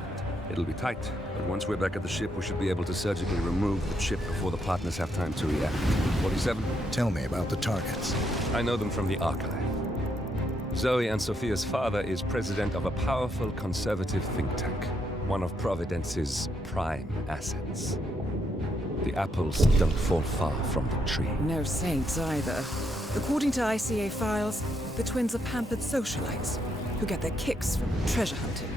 It'll be tight, but once we're back at the ship, we should be able to surgically remove the chip before the partners have time to react. 47? Tell me about the targets. I know them from the archive. Zoe and Sophia's father is president of a powerful conservative think tank, one of Providence's prime assets. The apples don't fall far from the tree. No saints either. According to ICA files, the twins are pampered socialites who get their kicks from treasure hunting.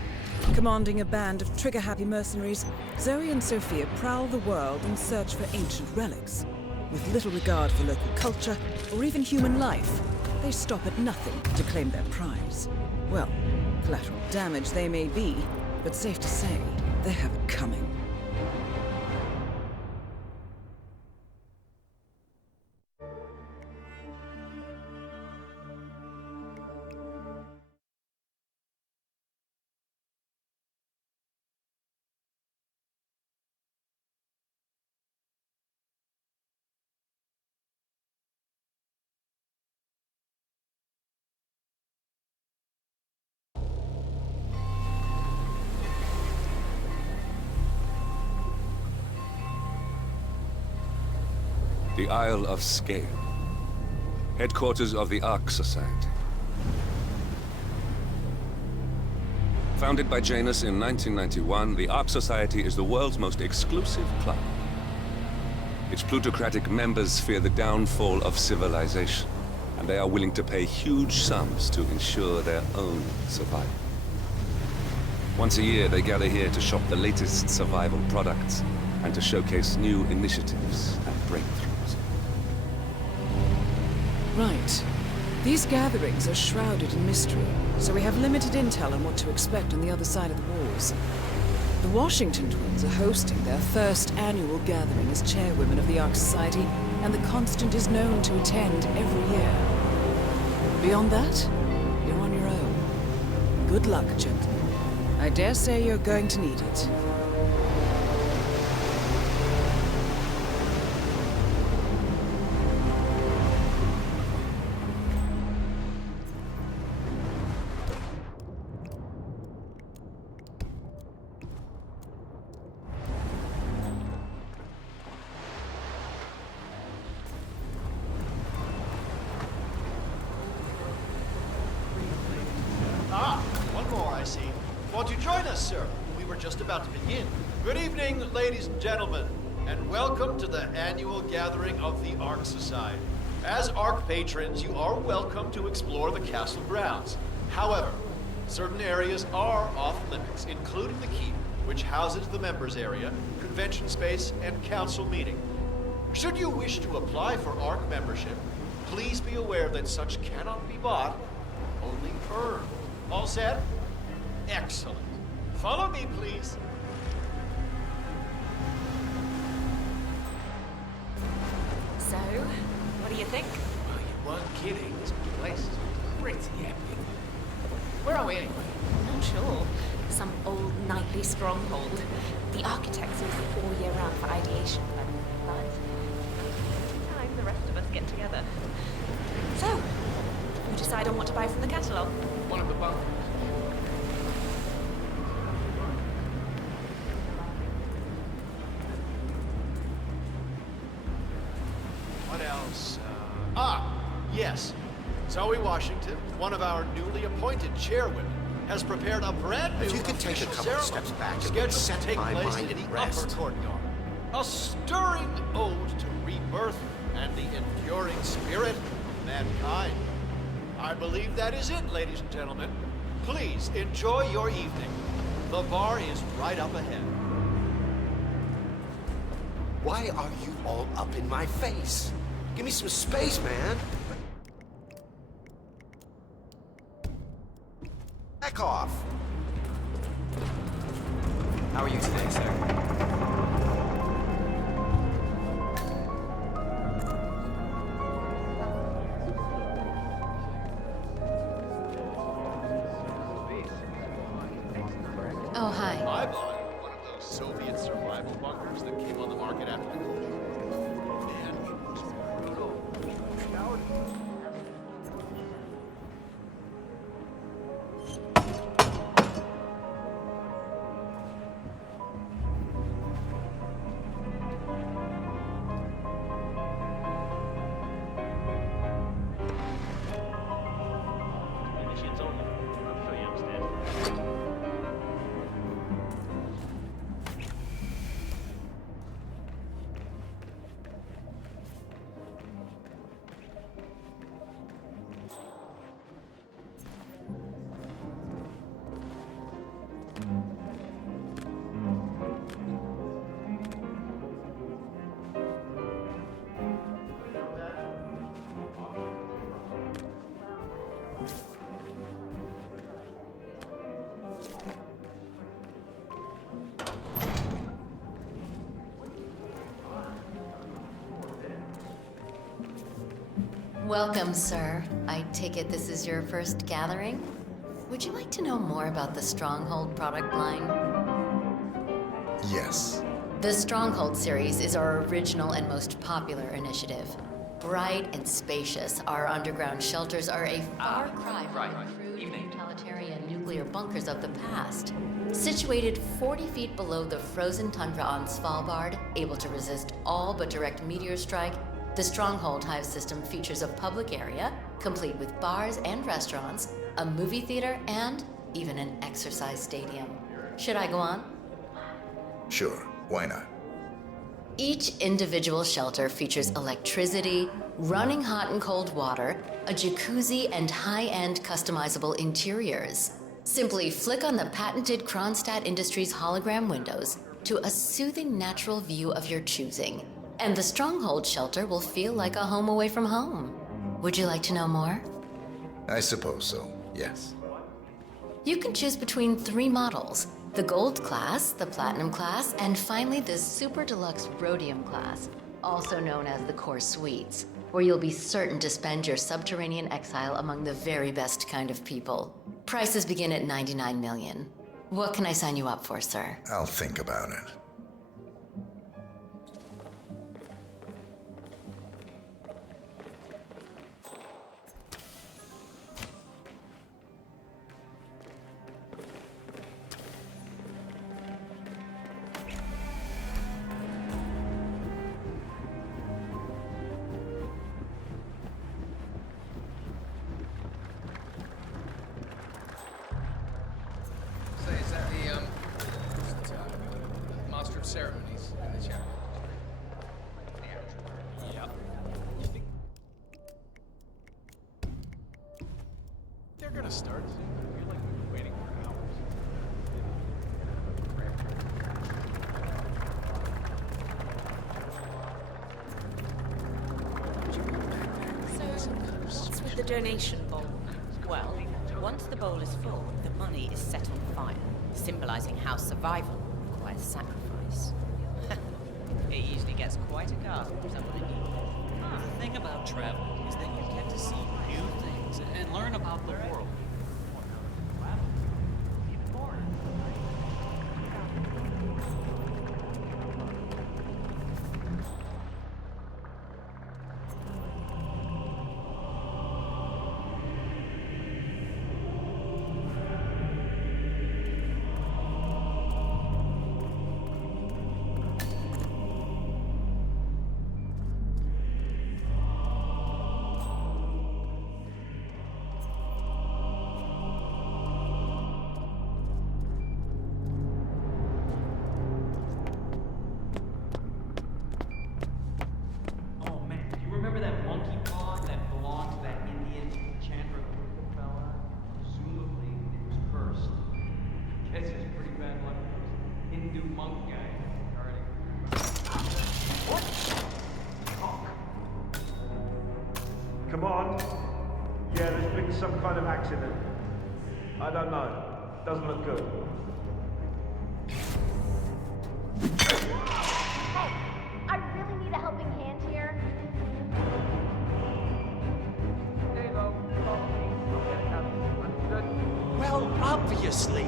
Commanding a band of trigger-happy mercenaries, Zoe and Sophia prowl the world in search for ancient relics. With little regard for local culture or even human life, they stop at nothing to claim their prize. Well, collateral damage they may be, but safe to say, they have it coming. The Isle of Scale, headquarters of the Ark Society. Founded by Janus in 1991, the Ark Society is the world's most exclusive club. Its plutocratic members fear the downfall of civilization, and they are willing to pay huge sums to ensure their own survival. Once a year, they gather here to shop the latest survival products and to showcase new initiatives and breakthroughs. Right. These gatherings are shrouded in mystery, so we have limited intel on what to expect on the other side of the walls. The Washington twins are hosting their first annual gathering as chairwomen of the Ark Society, and the Constant is known to attend every year. Beyond that, you're on your own. Good luck, gentlemen. I dare say you're going to need it. One more, I see. Won't you join us, sir? We were just about to begin. Good evening, ladies and gentlemen, and welcome to the annual gathering of the Ark Society. As Ark patrons, you are welcome to explore the castle grounds. However, certain areas are off limits, including the keep, which houses the members area, convention space, and council meeting. Should you wish to apply for Ark membership, please be aware that such cannot be bought, only earned. All set? Excellent. Follow me, please. So, what do you think? Well, you weren't kidding. This place is pretty epic. Where are we anyway? Not sure. Some old knightly stronghold. The architect seems all year round for ideation, but time the rest of us get together. So, you decide on what to buy from the catalogue? One of the bunkers. What else? Yes. Zoe Washington, one of our newly appointed chairwomen, has prepared a brand new If you could take a official couple ceremony steps back, it would scheduled set to take my place mind in at the rest. upper courtyard. A stirring ode to rebirth and the enduring spirit of mankind. I believe that is it, ladies and gentlemen. Please enjoy your evening. The bar is right up ahead. Why are you all up in my face? Give me some space, man. Back off. How are you today, sir? Oh, hi. I bought one of those Soviet survival bunkers that came on the market after the Cold War. Man, it was brutal. Welcome, sir. I take it this is your first gathering? Would you like to know more about the Stronghold product line? Yes. The Stronghold series is our original and most popular initiative. Bright and spacious, our underground shelters are a far cry from the crude, utilitarian nuclear bunkers of the past. Situated 40 feet below the frozen tundra on Svalbard, able to resist all but direct meteor strike, the Stronghold Hive system features a public area, complete with bars and restaurants, a movie theater, and even an exercise stadium. Should I go on? Sure, why not? Each individual shelter features electricity, running hot and cold water, a jacuzzi, and high-end customizable interiors. Simply flick on the patented Kronstadt Industries hologram windows to a soothing natural view of your choosing, and the Stronghold shelter will feel like a home away from home. Would you like to know more? I suppose so, yes. You can choose between 3 models. The Gold class, the Platinum class, and finally the Super Deluxe Rhodium class, also known as the Core Suites, where you'll be certain to spend your subterranean exile among the very best kind of people. Prices begin at $99 million. What can I sign you up for, sir? I'll think about it. Is that the Master of Ceremonies in the chat? Yep. You think they're gonna start soon? I feel like we've been waiting for hours. So, what's with the donation bowl? Well, once the bowl is full, the money is set on fire, symbolizing how survival requires sacrifice. It usually gets quite a gasp from someone in you. The thing about traveling is that you get to see new things and learn about the world. Come on. Yeah, there's been some kind of accident. I don't know. Doesn't look good. I really need a helping hand here. Well, obviously.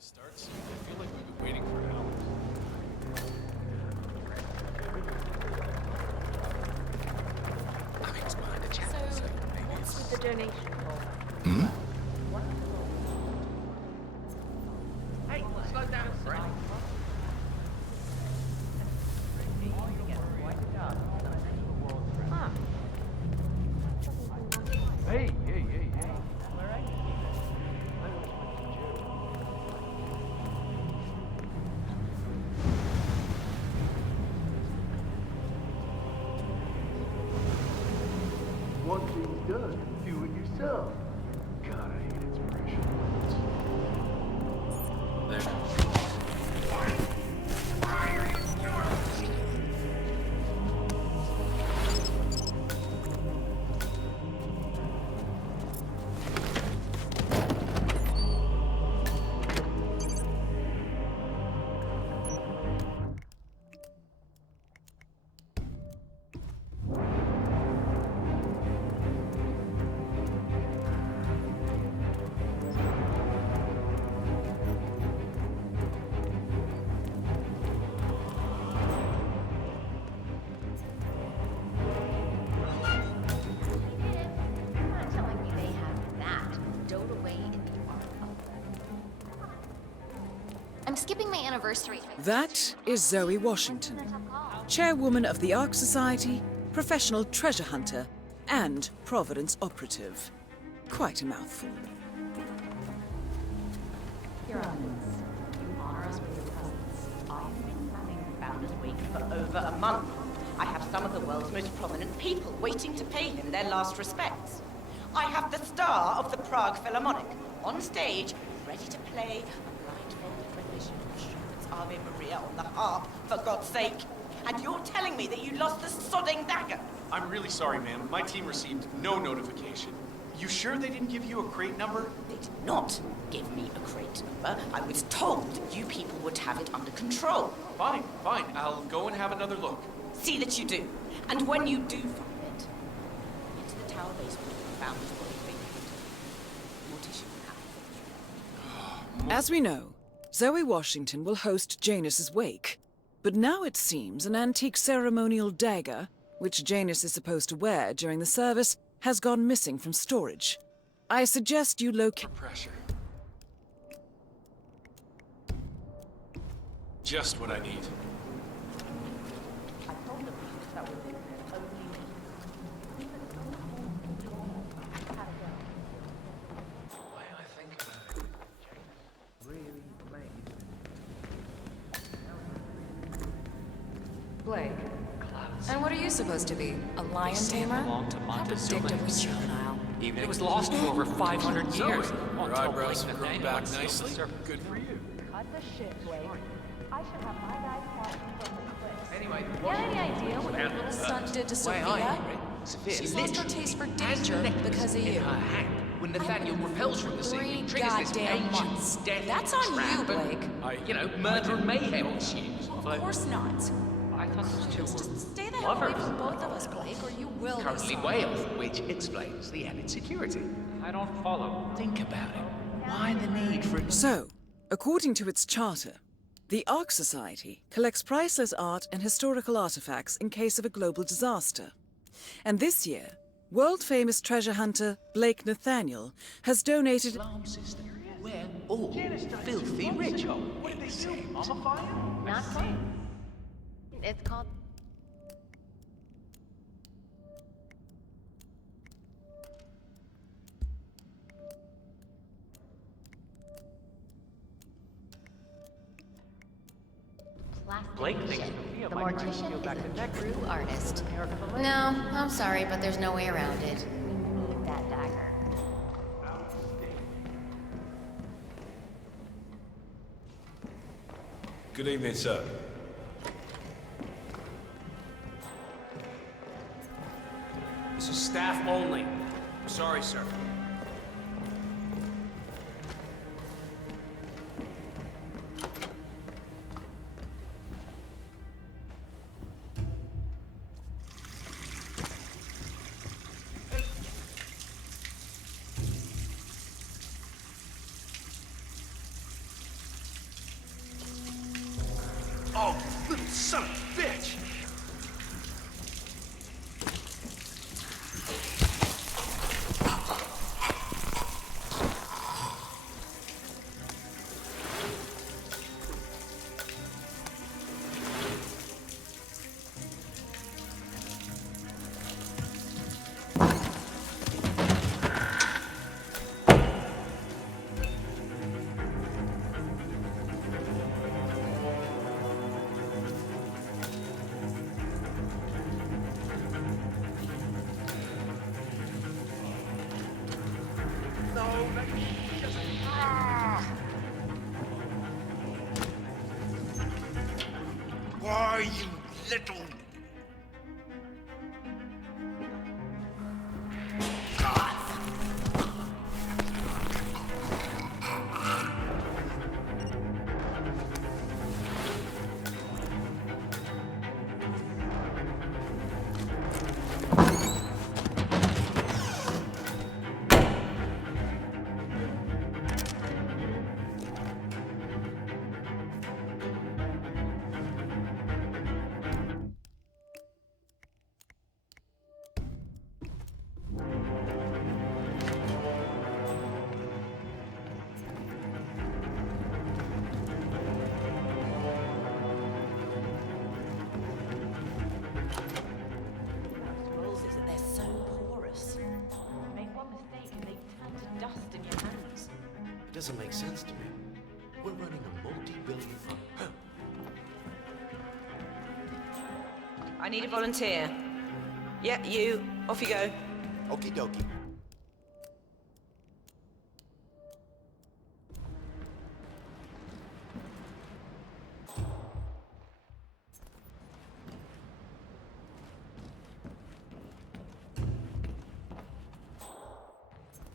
Start soon. I feel like we've been waiting for hours. I mean, it's behind a chat, so maybe What's with the donation bowl? Hmm? Hey, slow down, friend. Hey, hey. Want things done, do it yourself. God, I hate inspiration. You're not telling me they have that stowed away in the I'm skipping my anniversary. That is Zoe Washington, chairwoman of the Ark Society, professional treasure hunter, and Providence operative. Quite a mouthful. Your Eminence, you honor us with your presence. I've been planning Founders Week for over a month. I have some of the world's most prominent people waiting to pay him their last respects. I have the star of the Prague Philharmonic on stage, ready to play a blindfolded rendition of Schubert's Ave Maria on the harp, for God's sake. And you're telling me that you lost the sodding dagger? I'm really sorry, ma'am. My team received no notification. You sure they didn't give you a crate number? They did not give me a crate number. I was told you people would have it under control. Fine, fine. I'll go and have another look. See that you do. And when you do find it, into the tower basement and found his body being mortician. As we know, Zoe Washington will host Janus's wake. But now it seems an antique ceremonial dagger, which Janus is supposed to wear during the service, has gone missing from storage. I suggest you locate... Pressure. Just what I need. Blake. And what are you supposed to be? A lion tamer? How predictably juvenile. Even it was lost for over 500 years. Your eyebrows have grown back nicely. Good for you. Cut the shit, Blake. I should have my guys watching from the cliff. Anyway, Get any idea what your little son did to Sophia? She's lost her taste for danger because of you. When Nathaniel repels from the scene, it triggers this goddamn ancient months. death That's on you, Blake. Murder and mayhem ensues. Of course not. I thought those two were Just stay the hell away from both of us, Blake, or you will currently be Wales, which explains the added security. I don't follow. Think about it. Why the need for... So, according to its charter, the Ark Society collects priceless art and historical artifacts in case of a global disaster. And this year, world-famous treasure hunter Blake Nathaniel has donated... Alarm system. We're all filthy rich. What did they say? Mama fire? Not quite. It's called... Blake thinks The mortician is a true artist. No, I'm sorry, but there's no way around it. We need that dagger. Good evening, sir. This is staff only. Sorry, sir. Oh, little son of a bitch! Why, you little... Roses and they're so porous. You make one mistake and they turn to dust in your hands. It doesn't make sense to me. We're running a multi-billion... I need a volunteer. Yeah, you. Off you go. Okie dokie.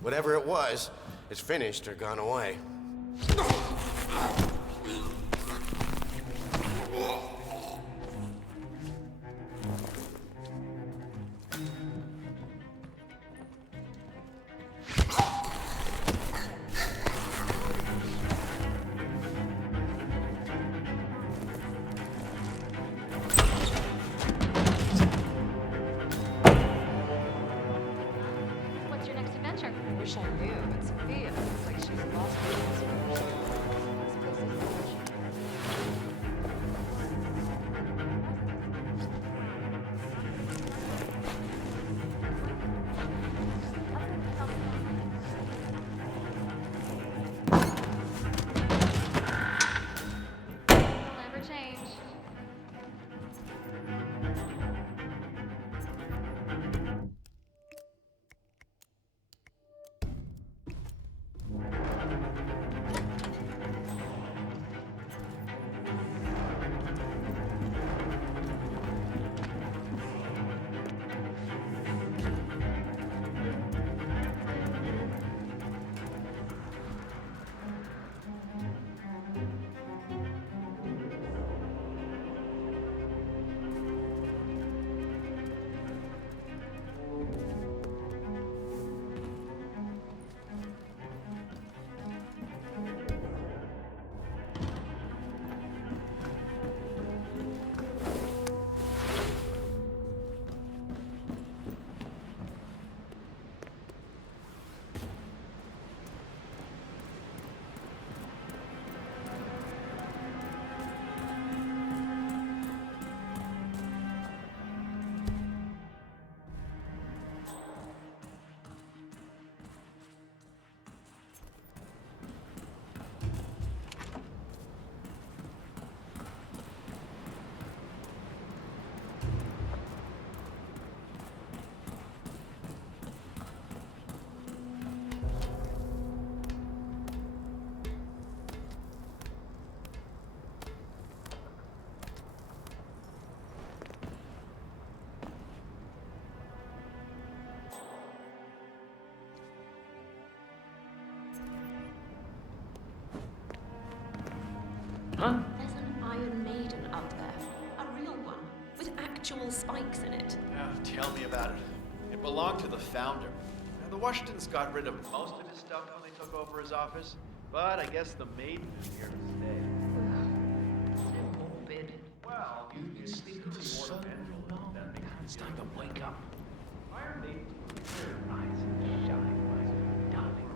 Whatever it was, it's finished or gone away. What's your next adventure? I wish I knew, but Sophia looks like she's lost her inspiration. It'll never change. Huh? There's an Iron Maiden up there. A real one, with actual spikes in it. Yeah, tell me about it. It belonged to the founder. Now, the Washingtons got rid of most of his stuff when they took over his office, but I guess the Maiden is here to stay. So morbid. Well, you've been sleeping more than that makes It's time to wake up. Iron Maiden. Rise and shine, my darling.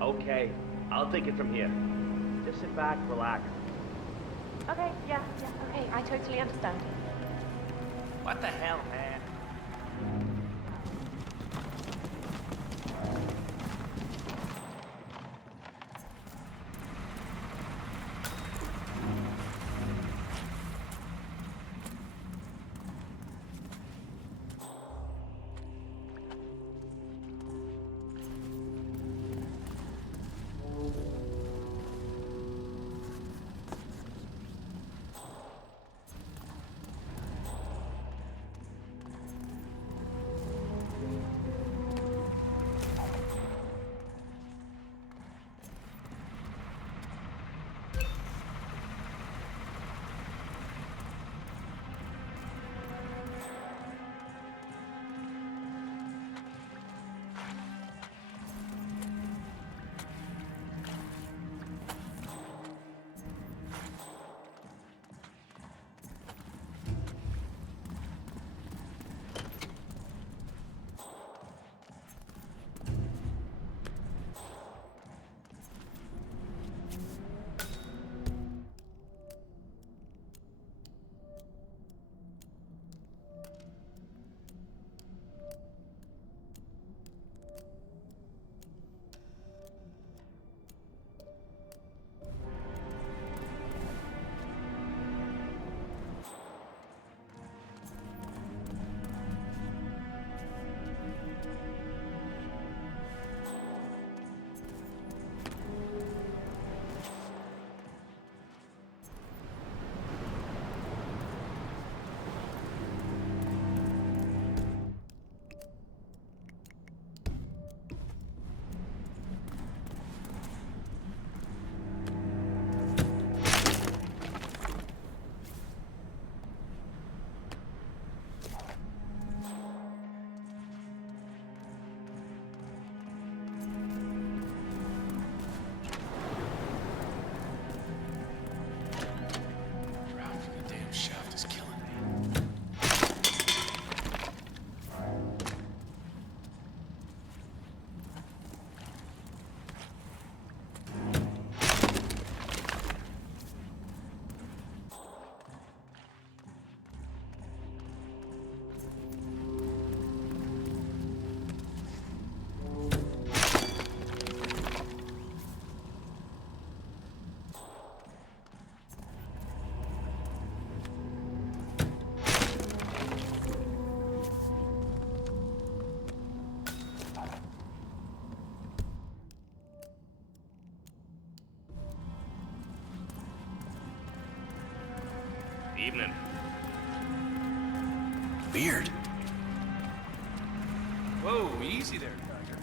Okay, I'll take it from here. Just sit back, relax. Okay, yeah, okay, I totally understand. What the hell, man? Evening. Weird. Whoa, easy there, Tiger.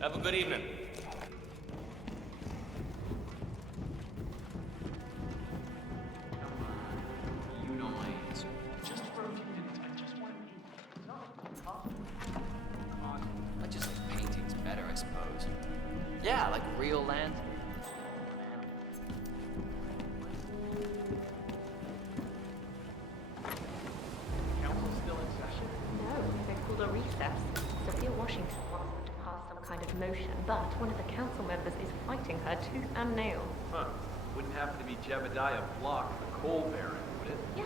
Have a good evening. You know my answer. Just for a few minutes, I just want to eat. I just like paintings better, I suppose. Yeah, like real landscape. Council's still in session? No, they called a recess. Sophia Washington wants them to pass some kind of motion, but one of the council members is fighting her tooth and nail. Huh. Wouldn't happen to be Jebediah Block, the coal baron, would it? Yeah,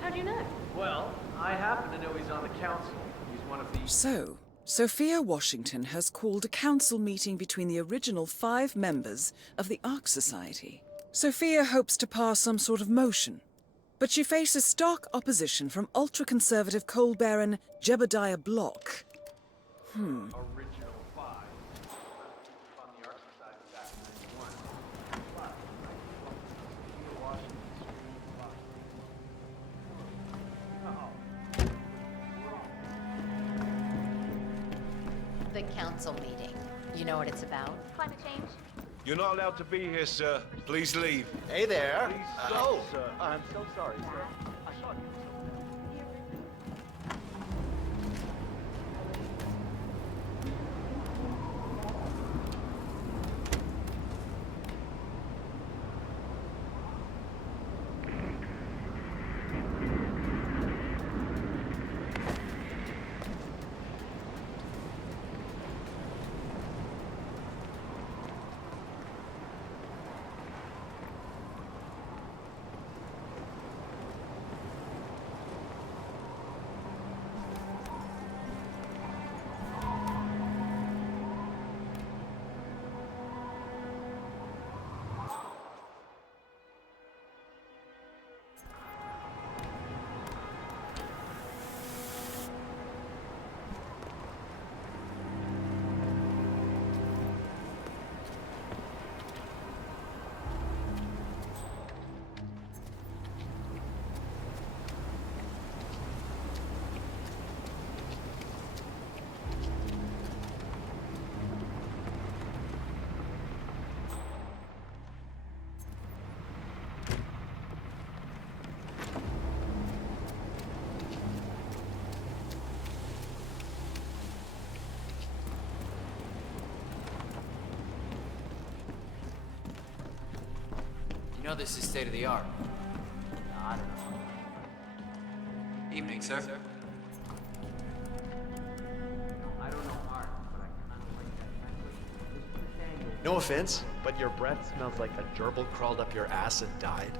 how do you know? Well, I happen to know he's on the council. He's one of the... So, Sophia Washington has called a council meeting between the original 5 members of the Ark Society. Sophia hopes to pass some sort of motion, but she faces stark opposition from ultra-conservative coal baron Jebediah Block. Original 5. On the Ark Society back in 91. But, Sophia Washington's The council meeting. You know what it's about? Climate change. You're not allowed to be here, sir. Please leave. Hey there. sir. I'm so sorry, sir. I thought you You know this is state of the art. I don't know. Evening, sir. I don't know art, but I kind of like that. No offense, but your breath smells like a gerbil crawled up your ass and died.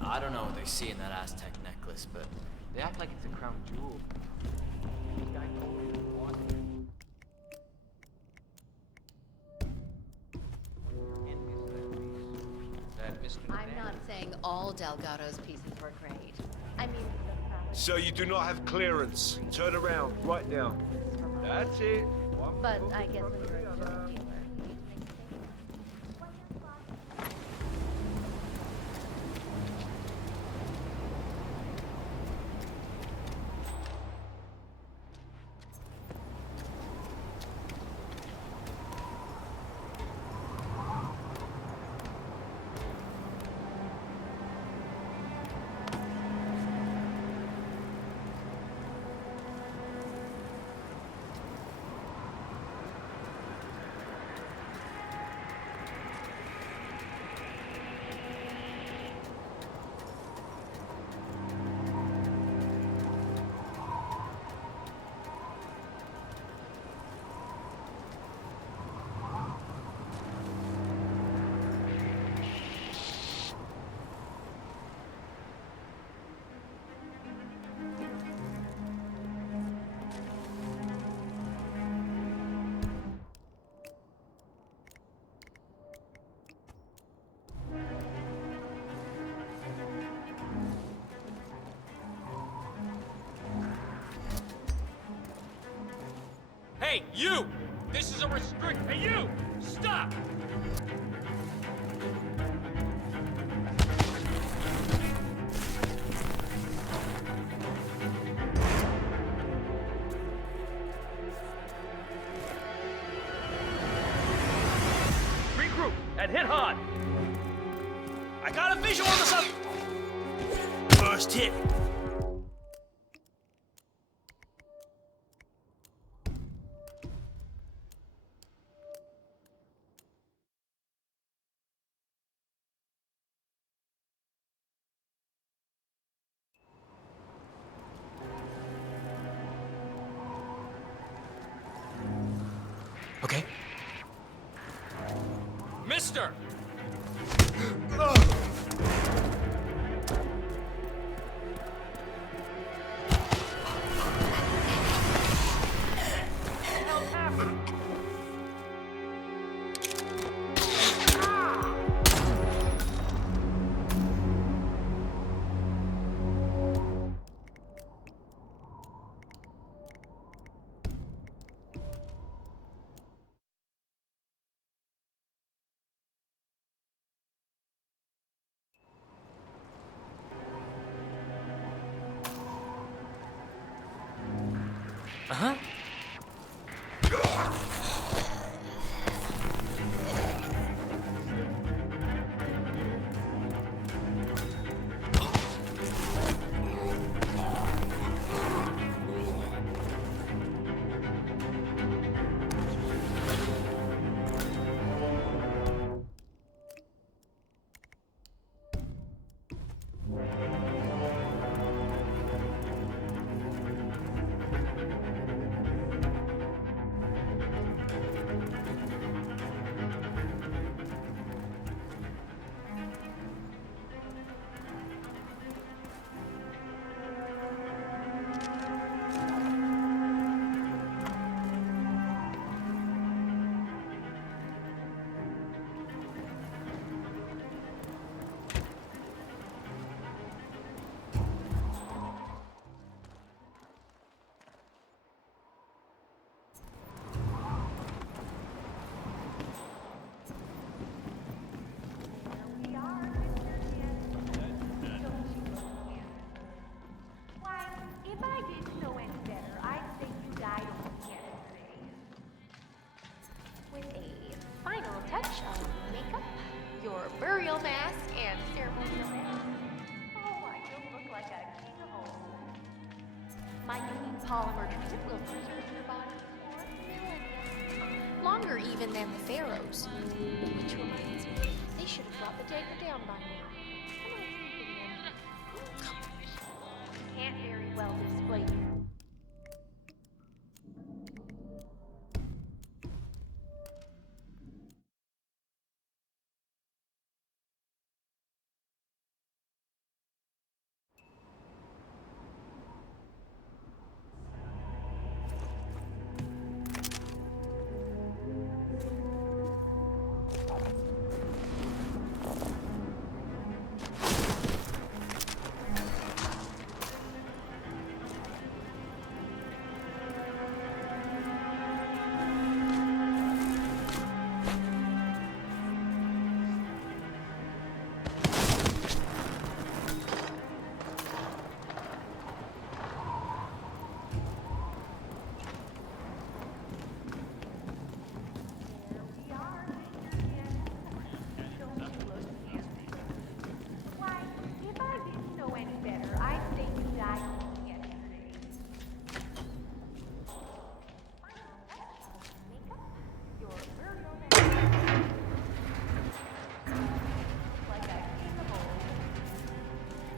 I don't know what they see in that Aztec necklace, but they act like it's a crown jewel. I'm not saying all Delgado's pieces were great. I mean, So you do not have clearance. Turn around right now. That's it. but I guess when you're a drug dealer, Hey, you! This is a restrict. Hey, you! Stop! Regroup and hit hard. I got a visual on the sub. First hit. Okay. Mister! Uh-huh. Burial mask and ceremonial mask. Oh, I don't look like a king of old. My unique polymer treatment will preserve your body for millennia. Longer even than the pharaohs. Which reminds me, they should have brought the dagger down by now. Can't very well display you.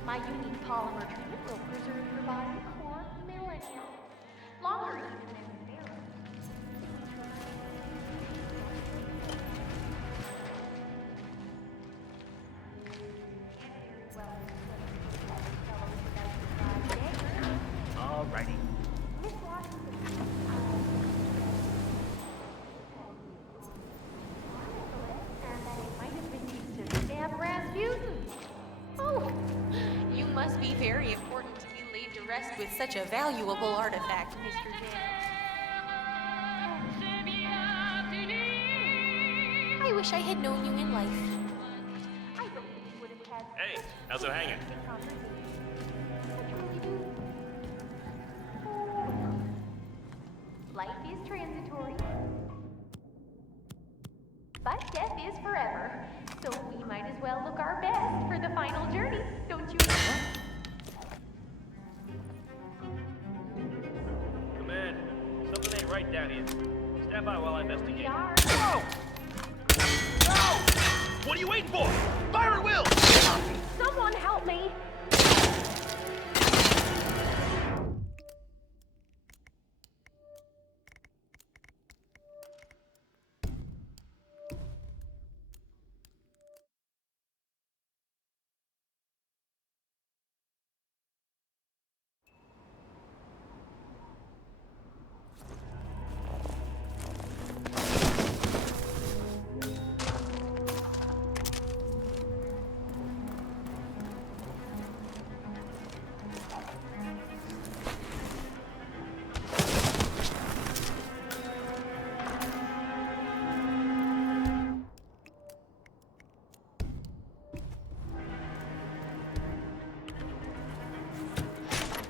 My unique polymer treatment will preserve your body for millennia. Longer even than the pharaohs. Alrighty. Oh, you must be very important to be laid to rest with such a valuable artifact, Mr. James. wish I had known you in life. Hey, how's it hanging? Life is transitory, but death is forever. So we might as well look our best for the final journey, don't you? Command, something ain't right down here. Stand by while I investigate. Whoa! No! What are you waiting for? Fire at will! Someone help me!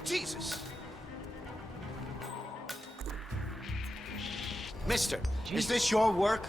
Jesus! Mister, is this your work?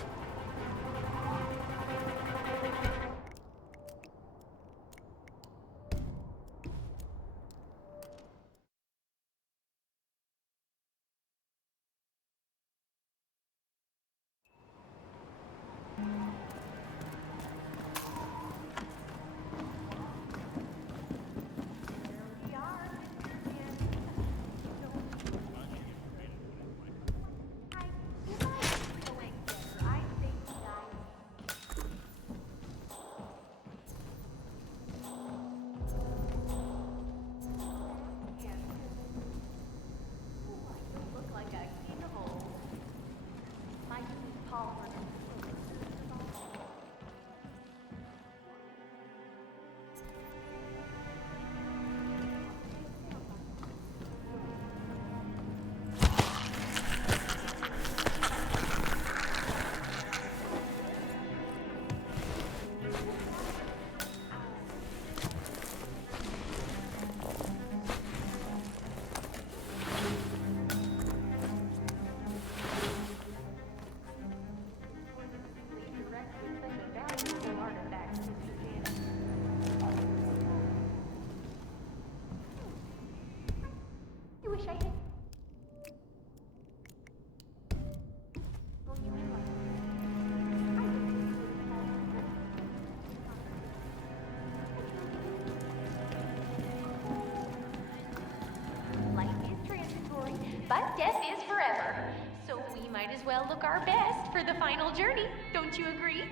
But death is forever. So we might as well look our best for the final journey. Don't you agree?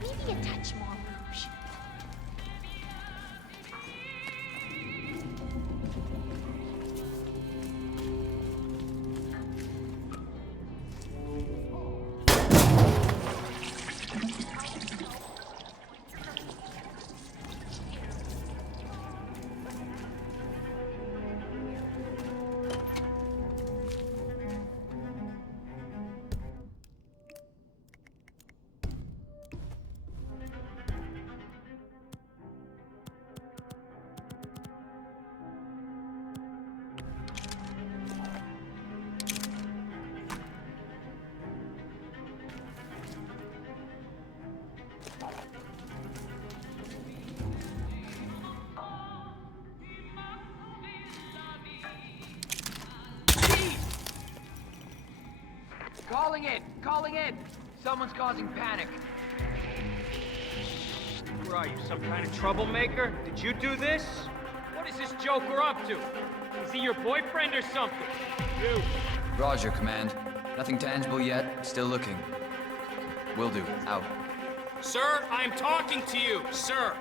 Maybe a touch more rouge. Calling in! Calling in! Someone's causing panic. Who are you, some kind of troublemaker? Did you do this? What is this joker up to? Is he your boyfriend or something? You! Roger, Command. Nothing tangible yet. Still looking. Will do. Out. Sir, I'm talking to you, sir!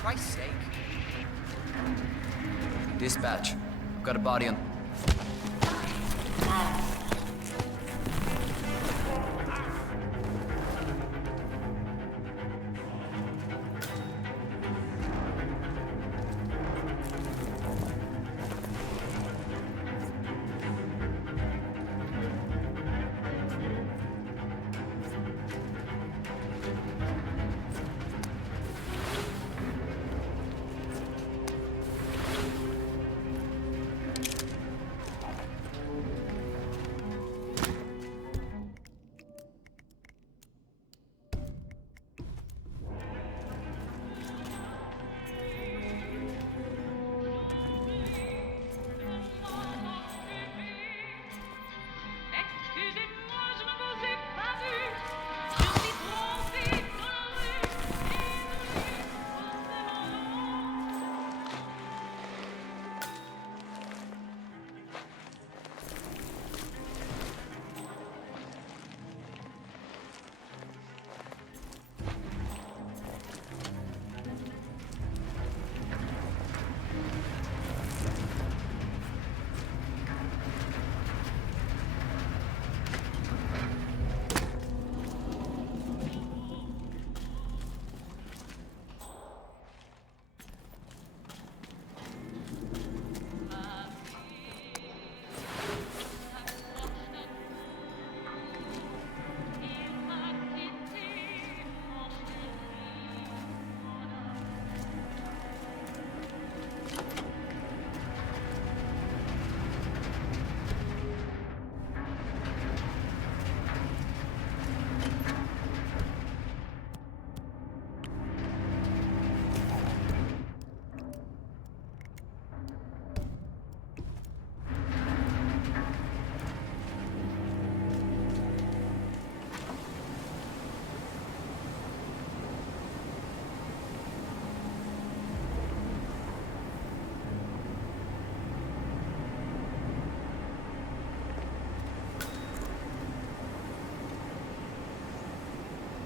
Christ's sake. Dispatch. I've got a body on...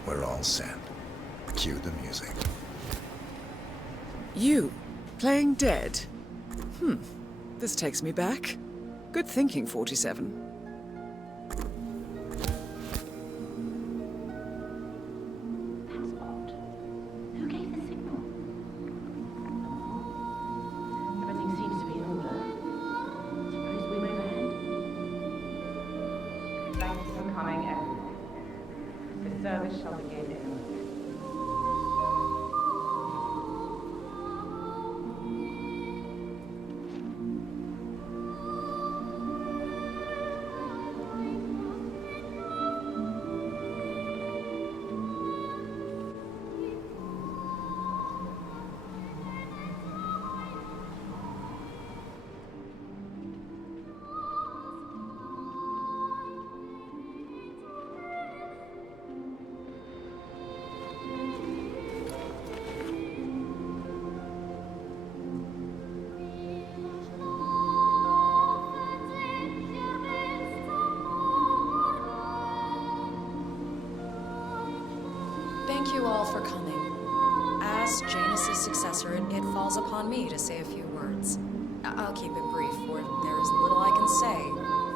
We're all set. Cue the music. You, playing dead? This takes me back. Good thinking, 47. Who gave the signal? Everything seems to be in order. Suppose we move ahead? Thank you for coming, everyone. The service shall begin in a moment. Thank you all for coming. As Janus's successor, it falls upon me to say a few words. I'll keep it brief, for there is little I can say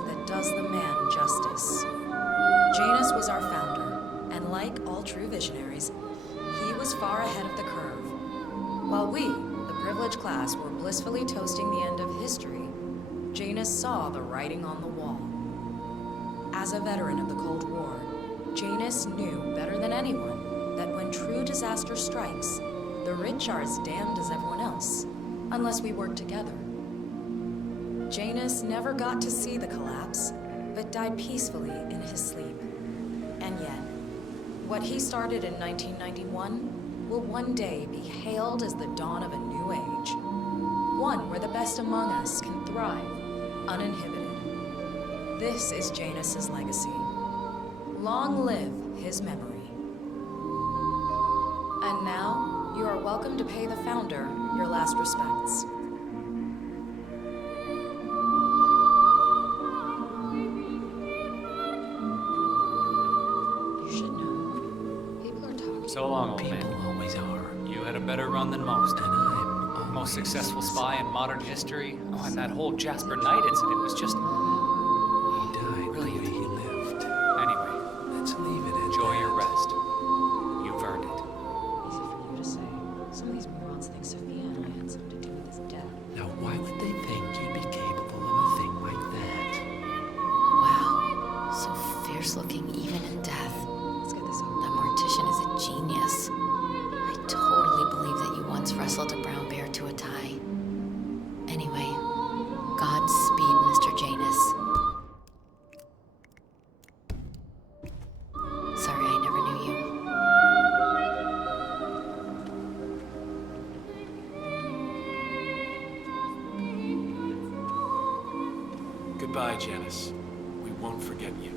that does the man justice. Janus was our founder, and like all true visionaries, he was far ahead of the curve. While we, the privileged class, were blissfully toasting the end of history, Janus saw the writing on the wall. As a veteran of the Cold War, Janus knew better than anyone that when true disaster strikes, the rich are as damned as everyone else, unless we work together. Janus never got to see the collapse, but died peacefully in his sleep. And yet, what he started in 1991 will one day be hailed as the dawn of a new age. One where the best among us can thrive, uninhibited. This is Janus's legacy. Long live his memory. And now, you are welcome to pay the founder your last respects. So long, old man. People always are. You had a better run than most. And I'm most successful spy in modern history. Oh, and that whole Jasper Knight incident was just... He died the way he lived. Anyway, Let's leave it at enjoy that. your rest. You've earned it. Easy for you to say. Some of these morons think Sophia and I had something to do with his death. Now, why would they think you'd be capable of a thing like that? Wow. So fierce looking even in death. Let's get this over. That mortician is a genius. I totally believe that you once wrestled a brown bear to a tie. Anyway, Godspeed, Mr. Janus. Sorry I never knew you. Goodbye, Janice. We won't forget you.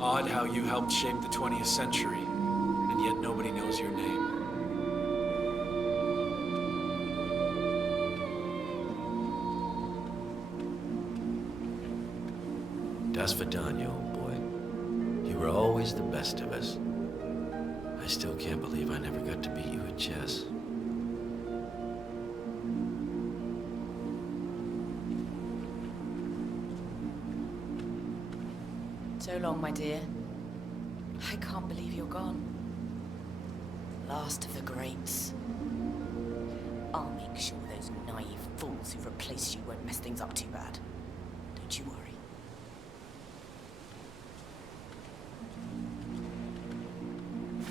Odd how you helped shape the 20th century, and yet nobody knows your name. Das Vidania, old boy. You were always the best of us. I still can't believe I never got to beat you at chess. So long, my dear. I can't believe you're gone. Last of the greats. I'll make sure those naive fools who replaced you won't mess things up too bad. Don't you worry.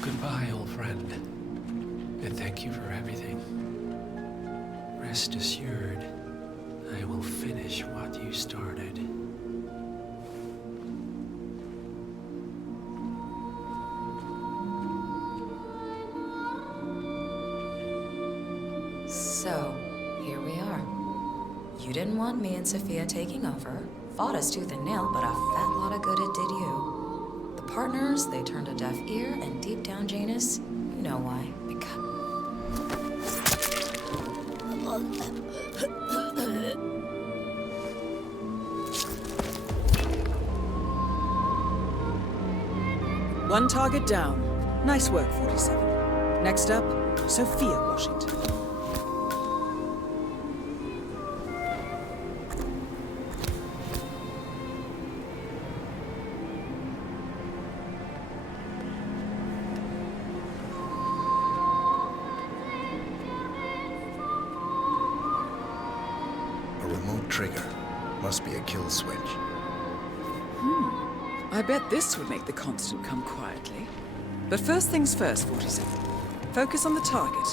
Goodbye, old friend. And thank you for everything. Rest assured, I will finish what you started. So, here we are. You didn't want me and Sophia taking over. Fought us tooth and nail, but a fat lot of good it did you. The partners, they turned a deaf ear, and deep down, Janus, you know why. One target down. Nice work, 47. Next up, Sophia Washington. A remote trigger. Must be a kill switch. I bet this would make the Constant come quietly. But first things first, 47. Focus on the target.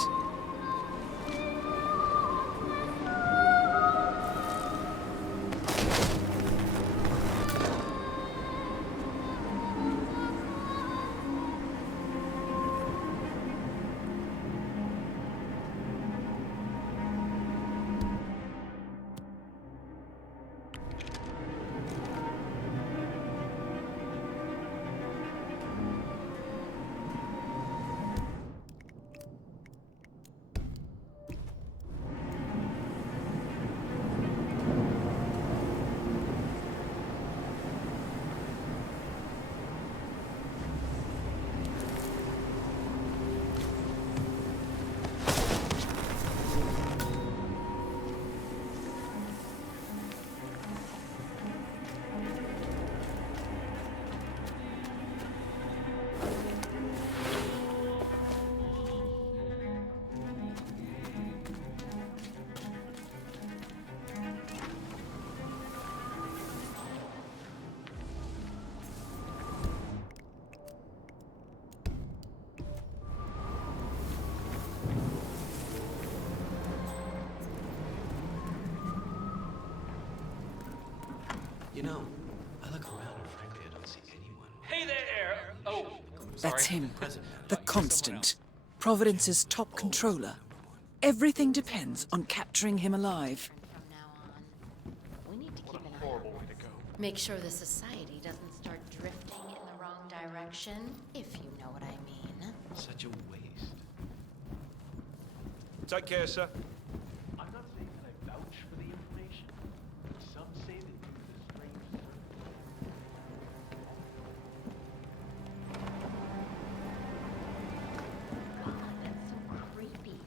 You know, I look around and frankly I don't see anyone. Hey there! Oh, That's him. The Constant. Providence's top controller. Everything depends on capturing him alive. We need to keep an eye on this. Make sure the society doesn't start drifting in the wrong direction, if you know what I mean. Such a waste. Take care, sir. I'm not saying that I vouch for the information. Some say that you use a strange God, that's so creepy.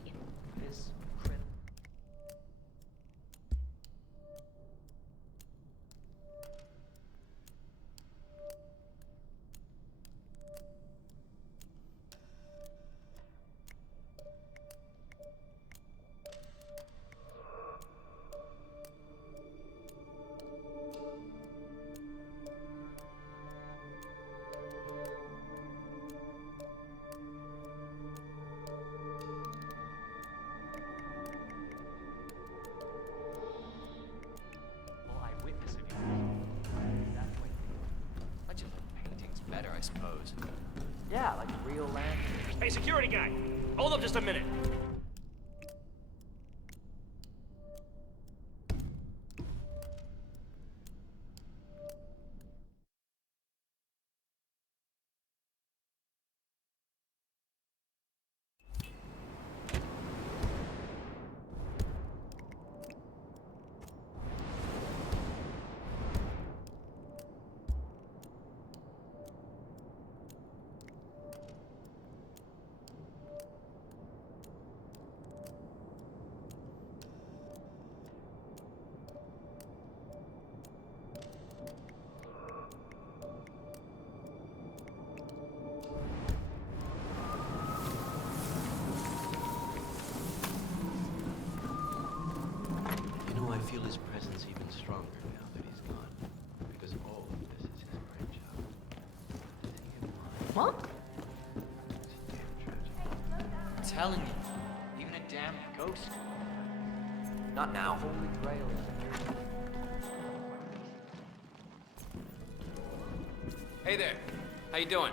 real land. Hey, security guy! Hold up just a minute. I feel his presence even stronger now that he's gone. Because all of this is his brainchild. What? I'm telling you, even a damn ghost. Not now. Holy Grail. Hey there. How you doing?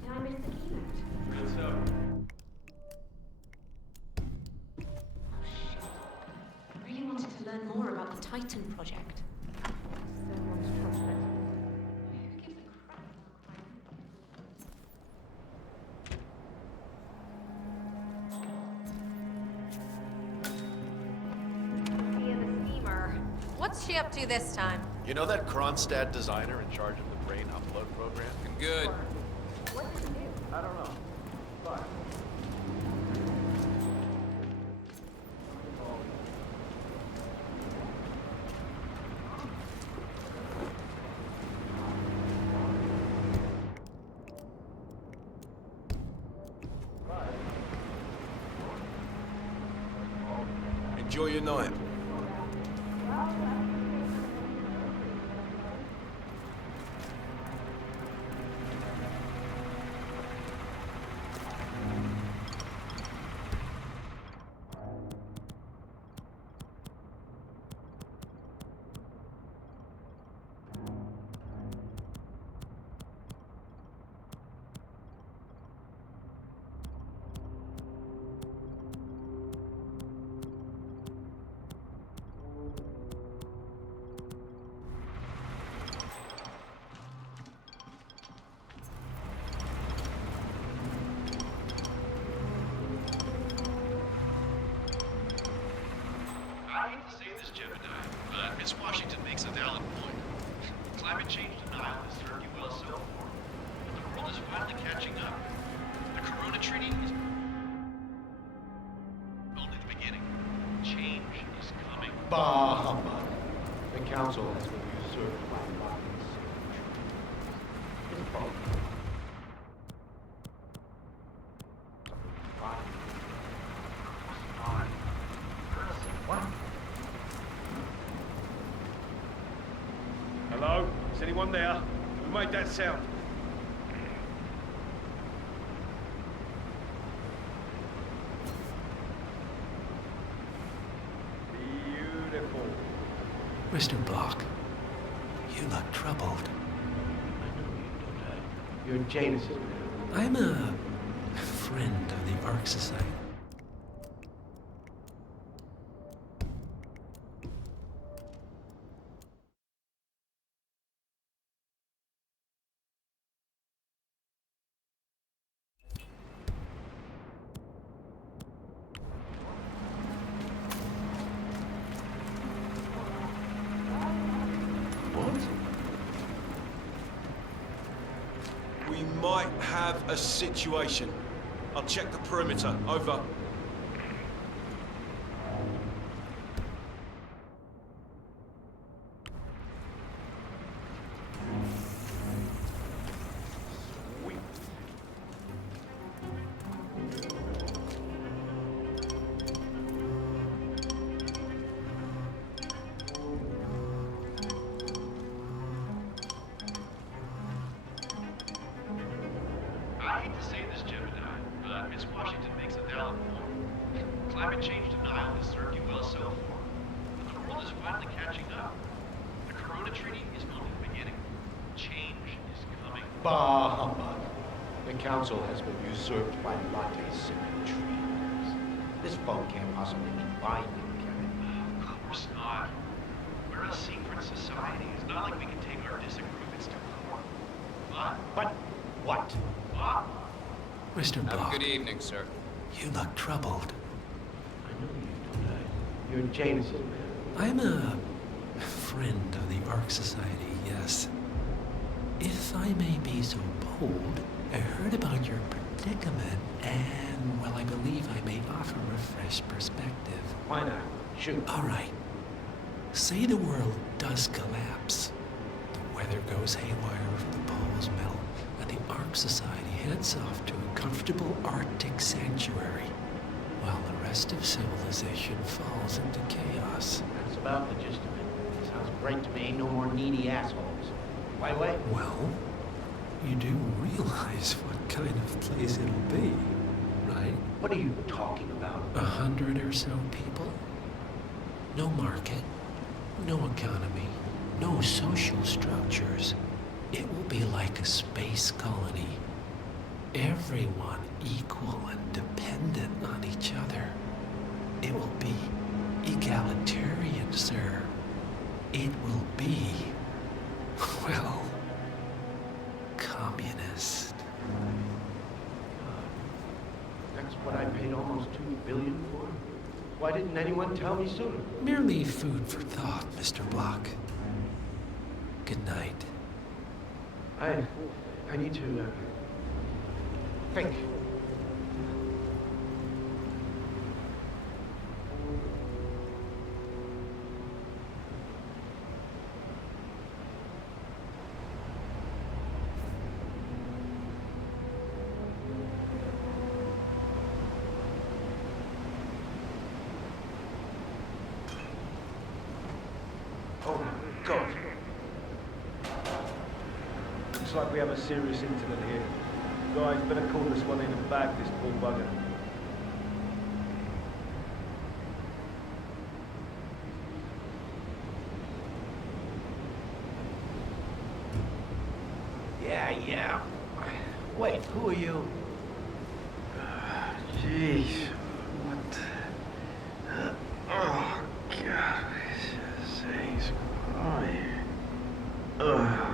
Did I miss the keynote? What's up? I really wanted to learn more about the Titan project. So much prospect. Who gives a crap about Via the steamer. What's she up to this time? You know that Kronstadt designer in charge of the brain upload program? I'm good. What did she do? I don't know. But Enjoy your night. I hate to say this, Gemini, but Miss Washington makes a valid point. Climate change denial has served you well so far, but the world is finally catching up. The Corona Treaty is only the beginning. Change is coming. bah, the council has been usurped by bodies. Hello? Is anyone there? Who made that sound? Beautiful. Mr. Block, you look troubled. You're Janus. I'm a friend of the Ark Society. We might have a situation. I'll check the perimeter. Over. I hate to say this, Gemini, but Miss Washington makes a valid point. Climate change denial has served you well so far, but the world is finally catching up. The Corona Treaty is only the beginning. Bah humbug. The council has been usurped by latte-sipping trees. This phone can't possibly be binding, can it? Of course not. We're a secret society. It's not like we can take our disagreements to court. But what? Mr. Block, Good evening, sir. you look troubled. You're Janus's man. I'm a friend of the Ark Society, yes. If I may be so bold, I heard about your predicament, and, well, I believe I may offer a fresh perspective. Why not? Shoot. All right. Say the world does collapse. The weather goes haywire if the poles melt, and the Ark Society heads off to a comfortable Arctic sanctuary, while the rest of civilization falls into chaos. That's about the gist of it. Sounds great to me. No more needy assholes. By the way? Well, you do realize what kind of place it'll be, right? What are you talking about? 100 or so people. No market, no economy, no social structures. It will be like a space colony. Everyone equal and dependent on each other. It will be egalitarian, sir. It will be, well, communist. That's what I paid almost $2 billion for. Why didn't anyone tell me sooner? Merely food for thought, Mr. Block. Good night. I need to, think. Oh, God. Looks like we have a serious incident here. Guys, better call this one in and bag this poor bugger. Yeah. Wait, who are you? Jeez. What? Oh, God. Sakes. Ugh.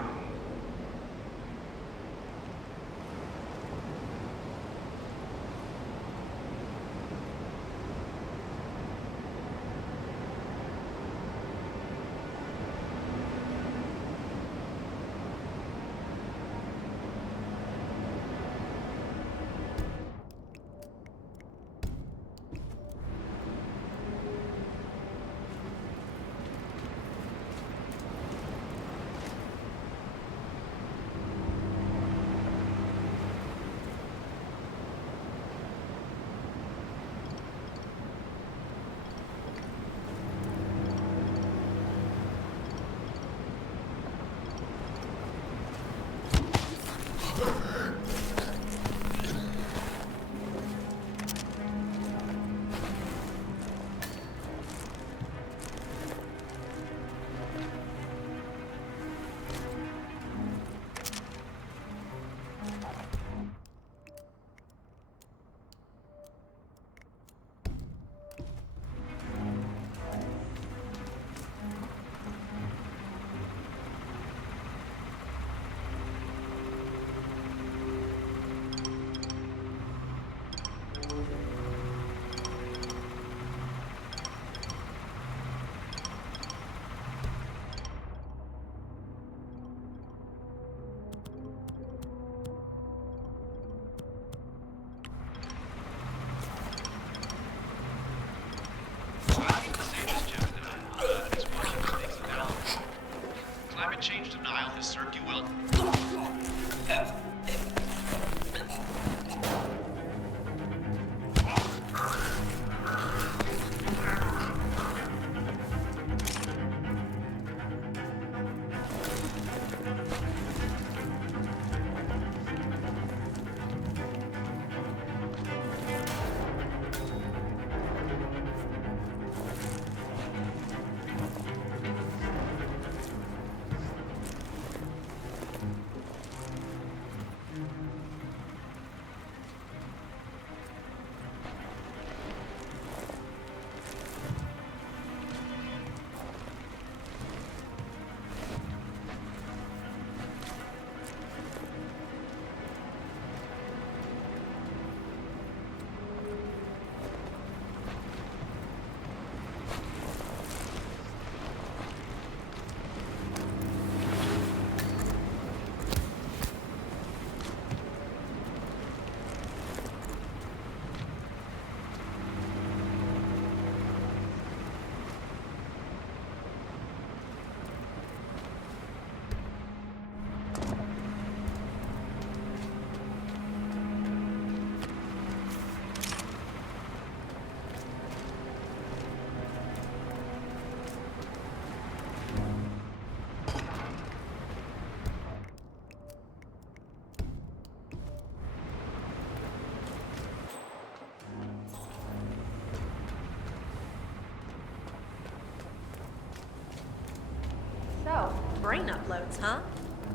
brain uploads, huh?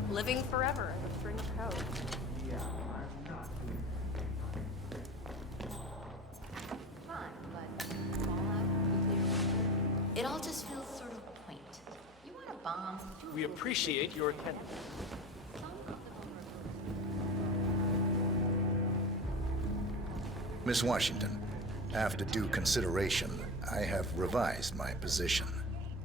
Living forever as a string of code. It all just feels sort of quaint. You want a bomb? We appreciate your attendance. Miss Washington, after due consideration, I have revised my position.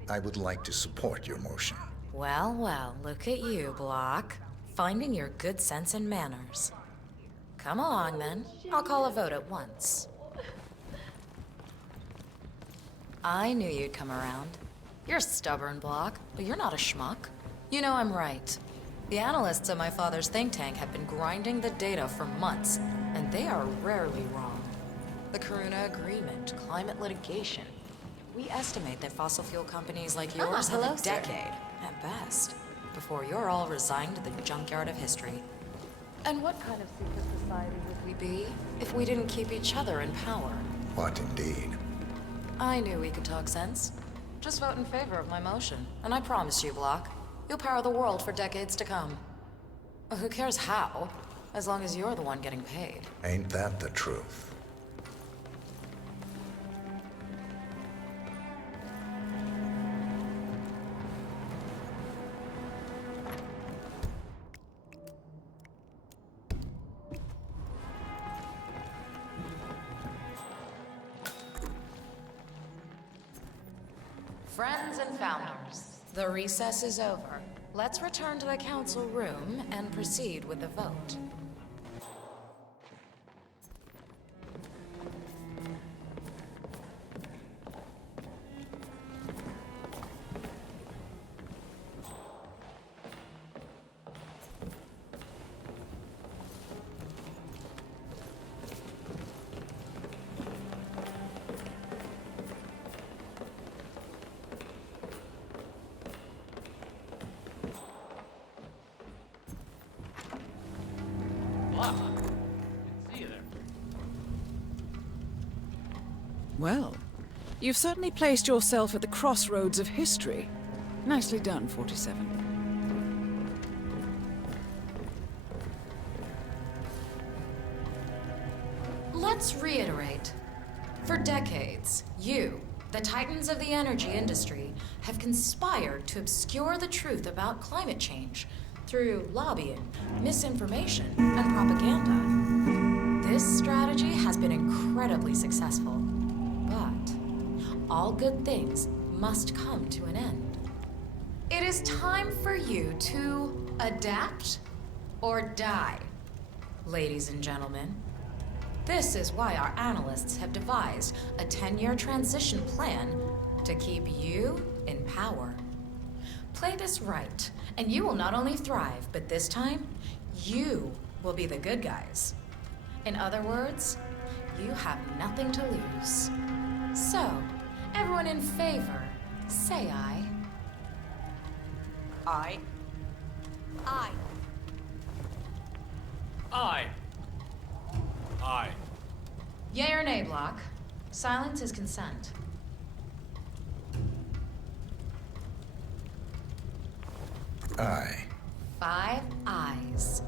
I would like to support your motion. Well, well, look at you, Block. Finding your good sense and manners. Come along, then. I'll call a vote at once. I knew you'd come around. You're stubborn, Block, but you're not a schmuck. You know I'm right. The analysts at my father's think tank have been grinding the data for months, and they are rarely wrong. The Karuna Agreement, climate litigation. We estimate that fossil fuel companies like yours have a decade, at best, before you're all resigned to the junkyard of history. And what kind of secret society would we be if we didn't keep each other in power? What indeed? I knew we could talk sense. Just vote in favor of my motion, and I promise you, Block, you'll power the world for decades to come. Who cares how, as long as you're the one getting paid. Ain't that the truth? Friends and founders, the recess is over. Let's return to the council room and proceed with the vote. Well, you've certainly placed yourself at the crossroads of history. Nicely done, 47. Let's reiterate. For decades, you, the titans of the energy industry, have conspired to obscure the truth about climate change through lobbying, misinformation, and propaganda. This strategy has been incredibly successful. But all good things must come to an end. It is time for you to adapt or die, ladies and gentlemen. This is why our analysts have devised a 10-year transition plan to keep you in power. Play this right, and you will not only thrive, but this time, you will be the good guys. In other words, you have nothing to lose. So, everyone in favor, say aye. Aye. Aye. Aye. Aye. Yay or nay, Block? Silence is consent. Aye. 5 ayes.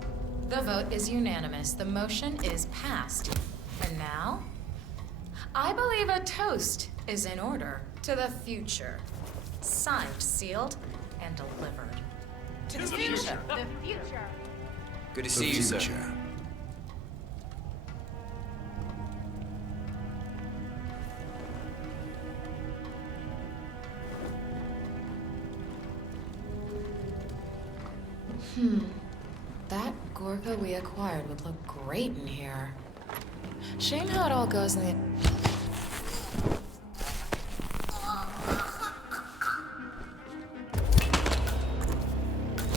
The vote is unanimous. The motion is passed. And now, I believe a toast is in order to the future. Signed, sealed, and delivered. To the future. The future. Good to see you, sir. That Gorka we acquired would look great in here. Shame how it all goes in the...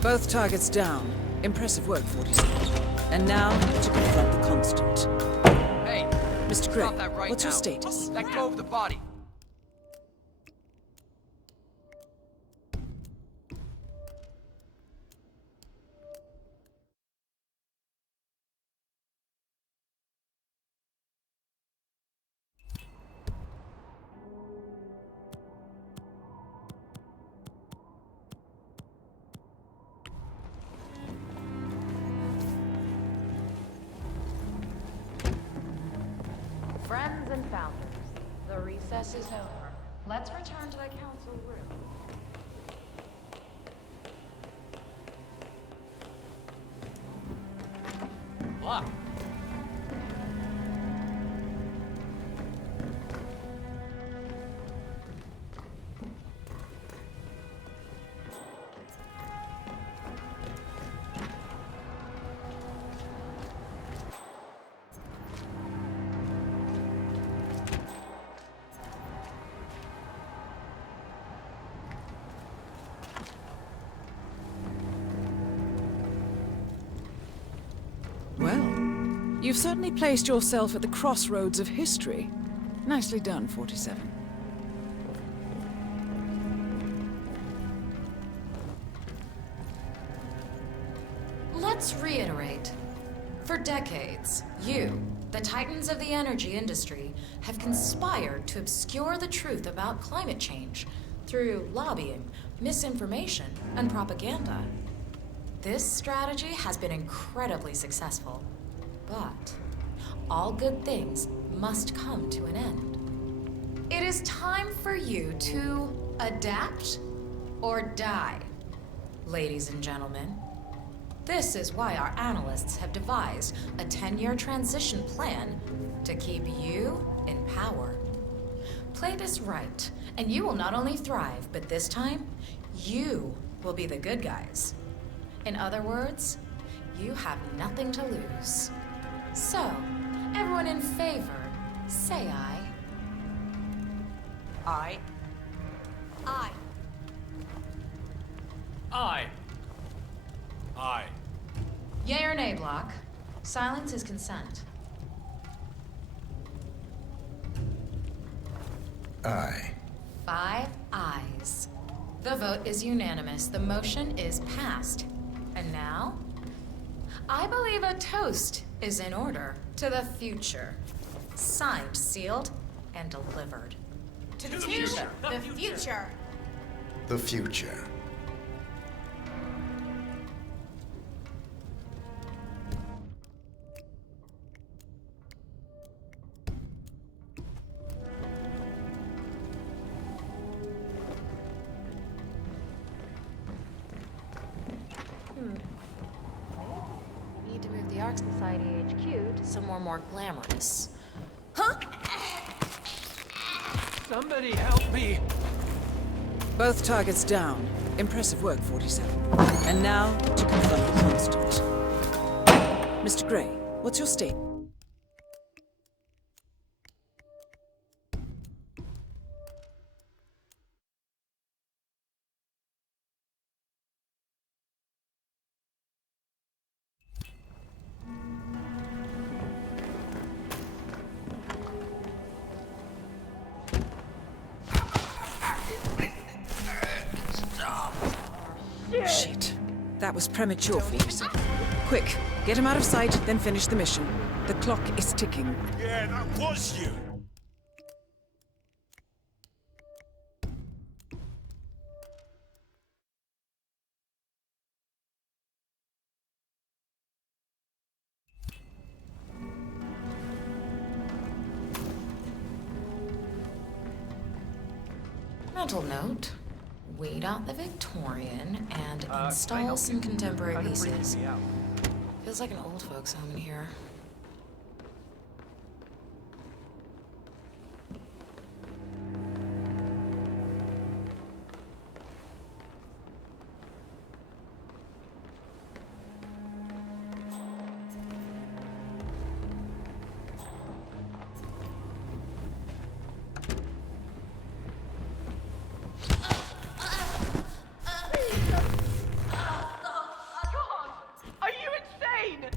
Both targets down. Impressive work, 47. And now, to confront the constant. Hey! Mr. Gray, stop that right what's your now. status? Let go of the body. Friends and founders, the recess is over. Let's return to the council room. Block. Well, you've certainly placed yourself at the crossroads of history. Nicely done, 47. Let's reiterate. For decades, you, the titans of the energy industry, have conspired to obscure the truth about climate change through lobbying, misinformation, and propaganda. This strategy has been incredibly successful, but all good things must come to an end. It is time for you to adapt or die, ladies and gentlemen. This is why our analysts have devised a 10-year transition plan to keep you in power. Play this right, and you will not only thrive, but this time, you will be the good guys. In other words, you have nothing to lose. So, everyone in favor, say aye. Aye. Aye. Aye. Aye. Yea or nay, Block? Silence is consent. Aye. 5 ayes. The vote is unanimous. The motion is passed. And now, I believe a toast is in order to the future. Signed, sealed, and delivered. To the future. The future. The future. Need to move the Arc Society HQ to somewhere more glamorous. Huh? Somebody help me! Both targets down. Impressive work, 47. And now, to confront the constant. Mr. Gray, what's your state? Shit. That was premature, 47. Quick, get him out of sight, then finish the mission. The clock is ticking. Yeah, that was you. Mental note. Weed out the Victorian and Can I install help some you? contemporary Kind of freaking pieces. me out. Feels like an old folks home in here. Are you insane?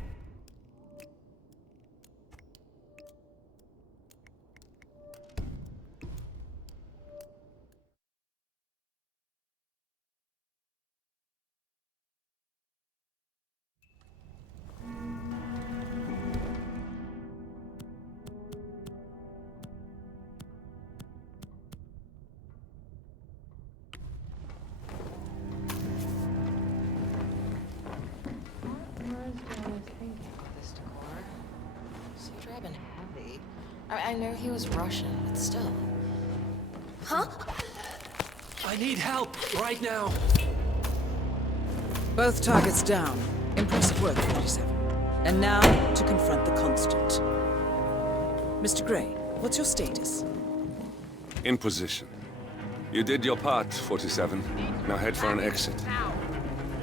I know he was Russian, but still. Huh? I need help right now. Both targets down. Impressive work, 47. And now to confront the Constant. Mr. Gray, what's your status? In position. You did your part, 47. Now head for an exit.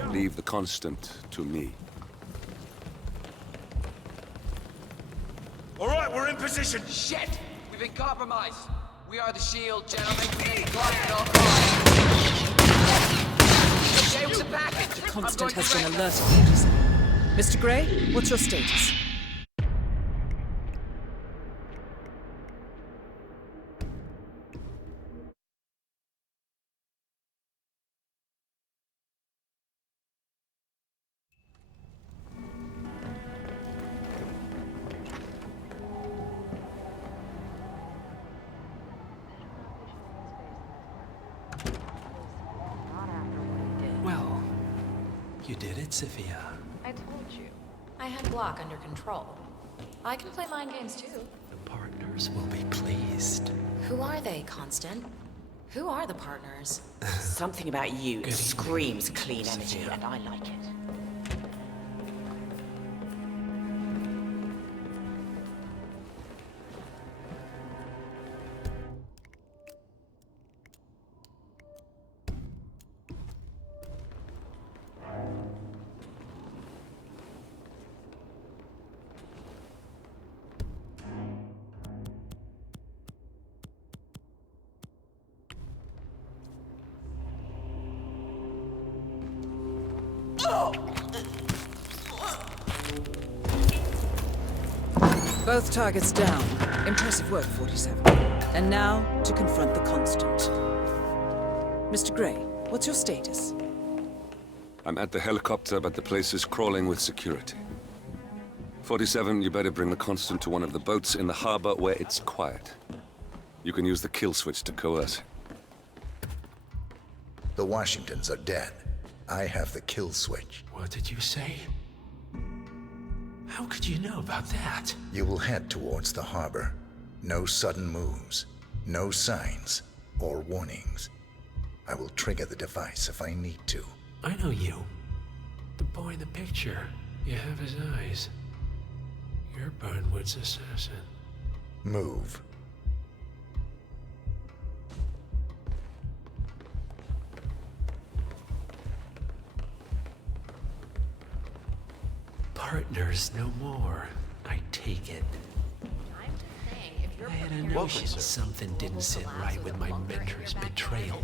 Leave the Constant to me. All right, we're in position. Shit! We've been compromised. We are the shield, gentlemen. Stay with the package. The Constant has been alerted, 47. Mr. Gray, what's your status? Well, you did it, Sophia. I told you. I had Block under control. I can play mind games too. The partners will be pleased. Who are they, Constant? Who are the partners? Something about you screams clean energy, and I like it. Both targets down. Impressive work, 47. And now to confront the Constant. Mr. Gray, what's your status? I'm at the helicopter, but the place is crawling with security. 47, you better bring the Constant to one of the boats in the harbor where it's quiet. You can use the kill switch to coerce him. The Washingtons are dead. I have the kill switch. What did you say? How could you know about that? You will head towards the harbor. No sudden moves, no signs or warnings. I will trigger the device if I need to. I know you. The boy in the picture. You have his eyes. You're Burnwood's assassin. Move. Partners no more. I take it. I had a notion something didn't sit right with my mentor's betrayal.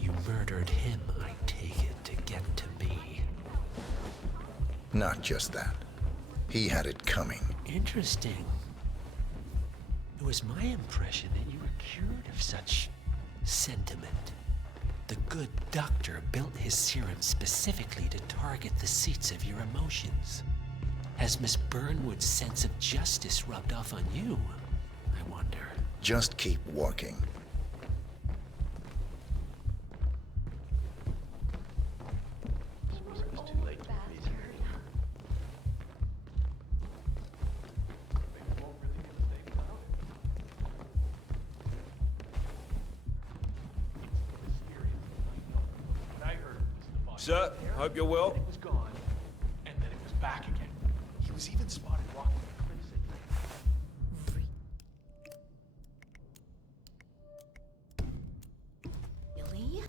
You murdered him, I take it, to get to me. Not just that. He had it coming. Interesting. It was my impression that you were cured of such sentiment. The good doctor built his serum specifically to target the seats of your emotions. Has Miss Burnwood's sense of justice rubbed off on you? I wonder. Just keep walking. Sir, hope you're well. It was gone, and then it was back again. He was even spotted walking with Crimson. Really?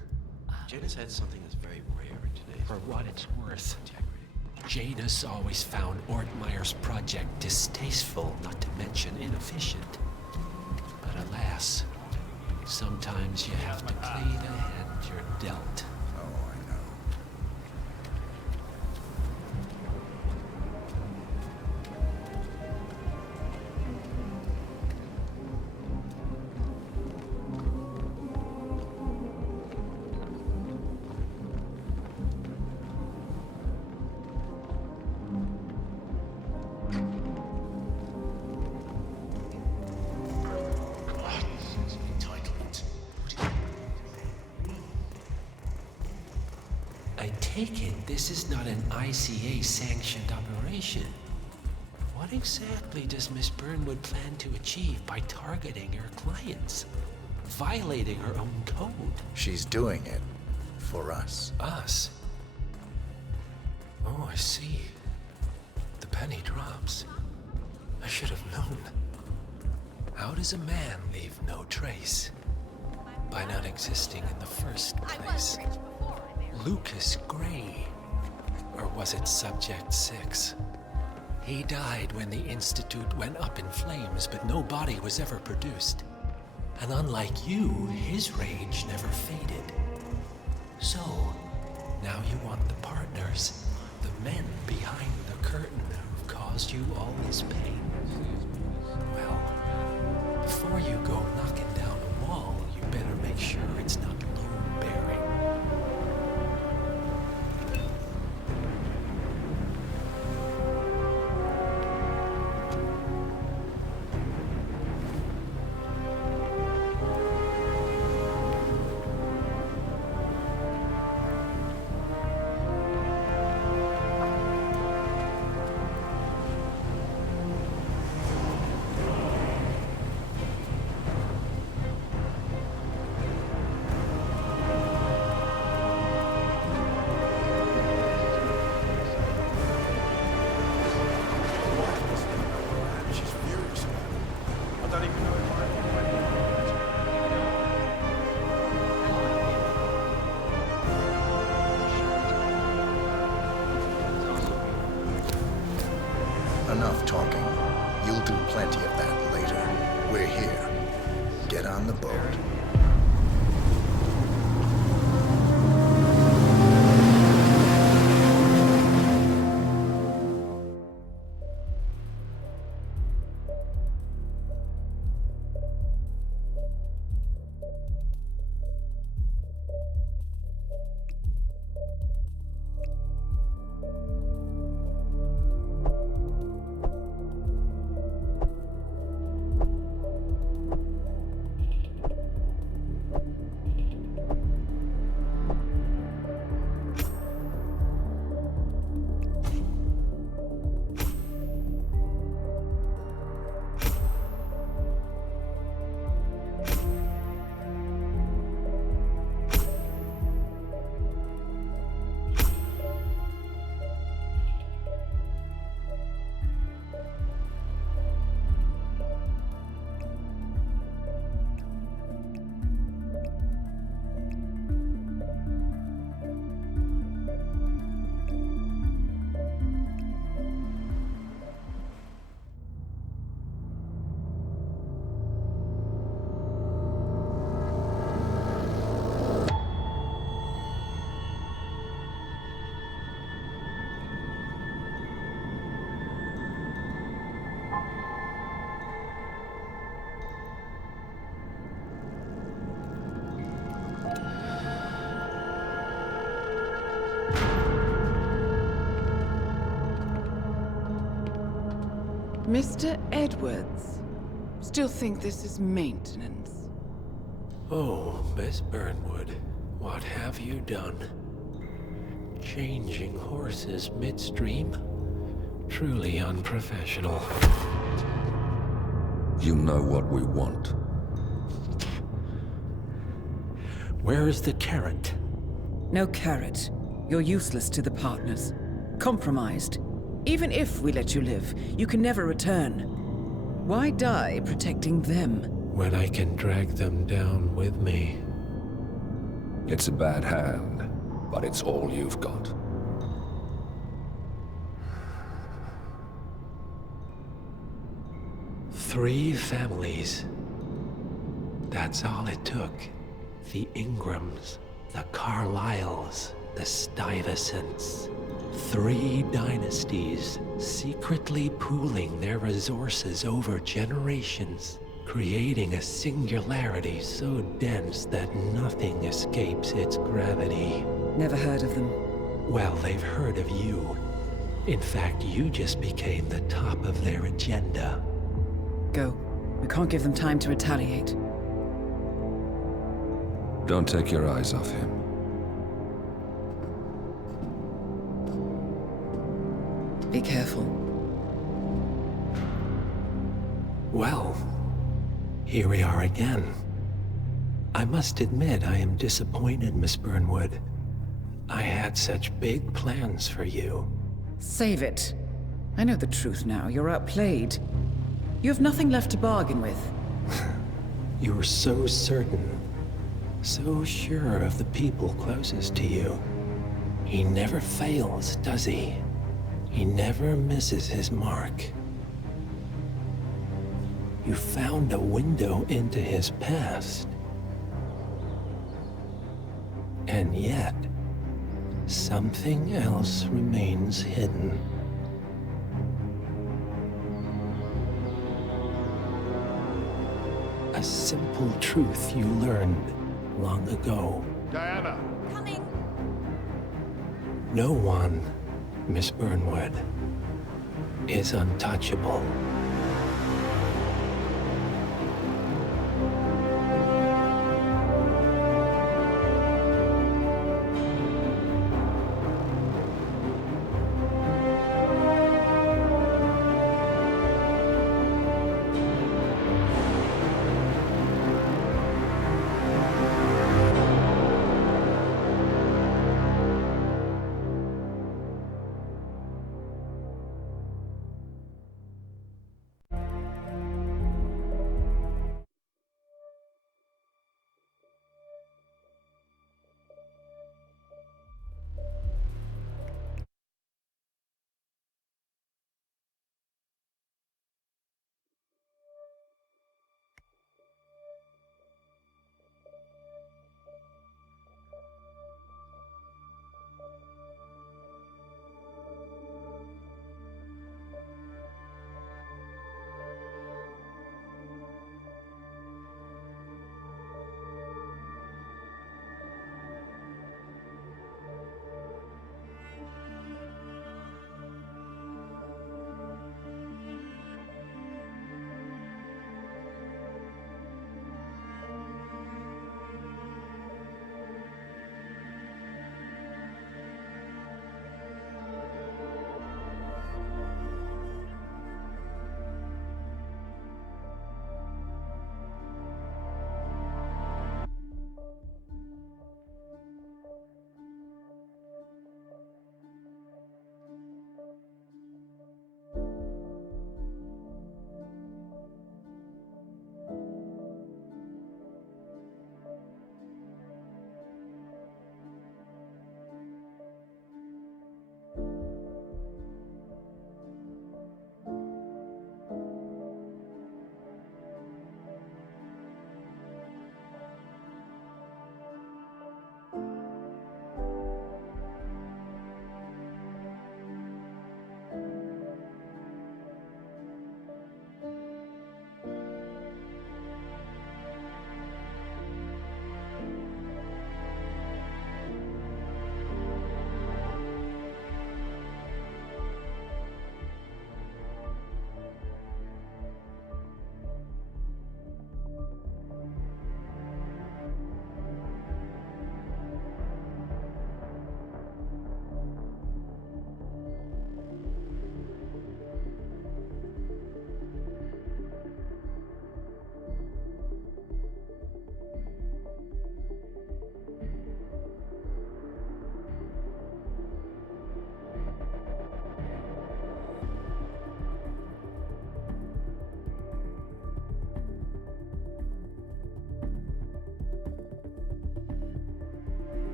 Janus had something that's very rare in today's For what it's worth, Janus always found Ortmeyer's project distasteful, not to mention inefficient. But alas, sometimes you have to play the hand you're dealt. I take it this is not an ICA-sanctioned operation. What What exactly does Miss Burnwood plan to achieve by targeting her clients? Violating her own code? She's doing it for us. Us? Oh, I see. The penny drops. I should have known. How does a man leave no trace? By not existing in the first place. Lucas Gray. Or was it Subject 6? He died when the Institute went up in flames, but no body was ever produced. And unlike you, his rage never faded. So, now you want the partners, the men behind the curtain who've caused you all this pain. Well, before you go knocking down a wall, you better make sure it's not load-bearing. Enough talking. You'll do plenty of that later. We're here. Get on the boat. Mr. Edwards, still think this is maintenance? Oh, Miss Burnwood, what have you done? Changing horses midstream? Truly unprofessional. You know what we want. Where is the carrot? No carrot. You're useless to the partners. Compromised. Even if we let you live, you can never return. Why die protecting them? When I can drag them down with me. It's a bad hand, but it's all you've got. Three families. That's all it took. The Ingrams, the Carlyles, the Stuyvesants. 3 dynasties, secretly pooling their resources over generations, creating a singularity so dense that nothing escapes its gravity. Never heard of them. Well, they've heard of you. In fact, you just became the top of their agenda. Go. We can't give them time to retaliate. Don't take your eyes off him. Be careful. Well, here we are again. I must admit I am disappointed, Miss Burnwood. I had such big plans for you. Save it. I know the truth now. You're outplayed. You have nothing left to bargain with. You're so certain, so sure of the people closest to you. He never fails, does he? He never misses his mark. You found a window into his past. And yet, something else remains hidden. A simple truth you learned long ago. Diana! Coming! No one, Miss Burnwood, is untouchable.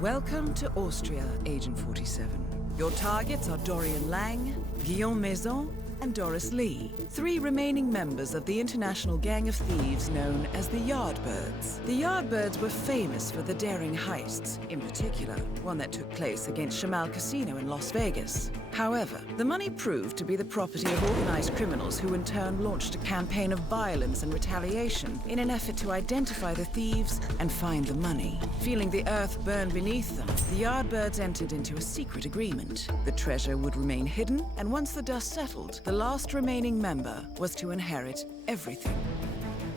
Welcome to Austria, Agent 47. Your targets are Dorian Lang, Guillaume Maison, and Doris Lee, 3 remaining members of the international gang of thieves known as the Yardbirds. The Yardbirds were famous for the daring heists, in particular, one that took place against Shamal Casino in Las Vegas. However, the money proved to be the property of organized criminals who in turn launched a campaign of violence and retaliation in an effort to identify the thieves and find the money. Feeling the earth burn beneath them, the Yardbirds entered into a secret agreement. The treasure would remain hidden, and once the dust settled, the last remaining member was to inherit everything.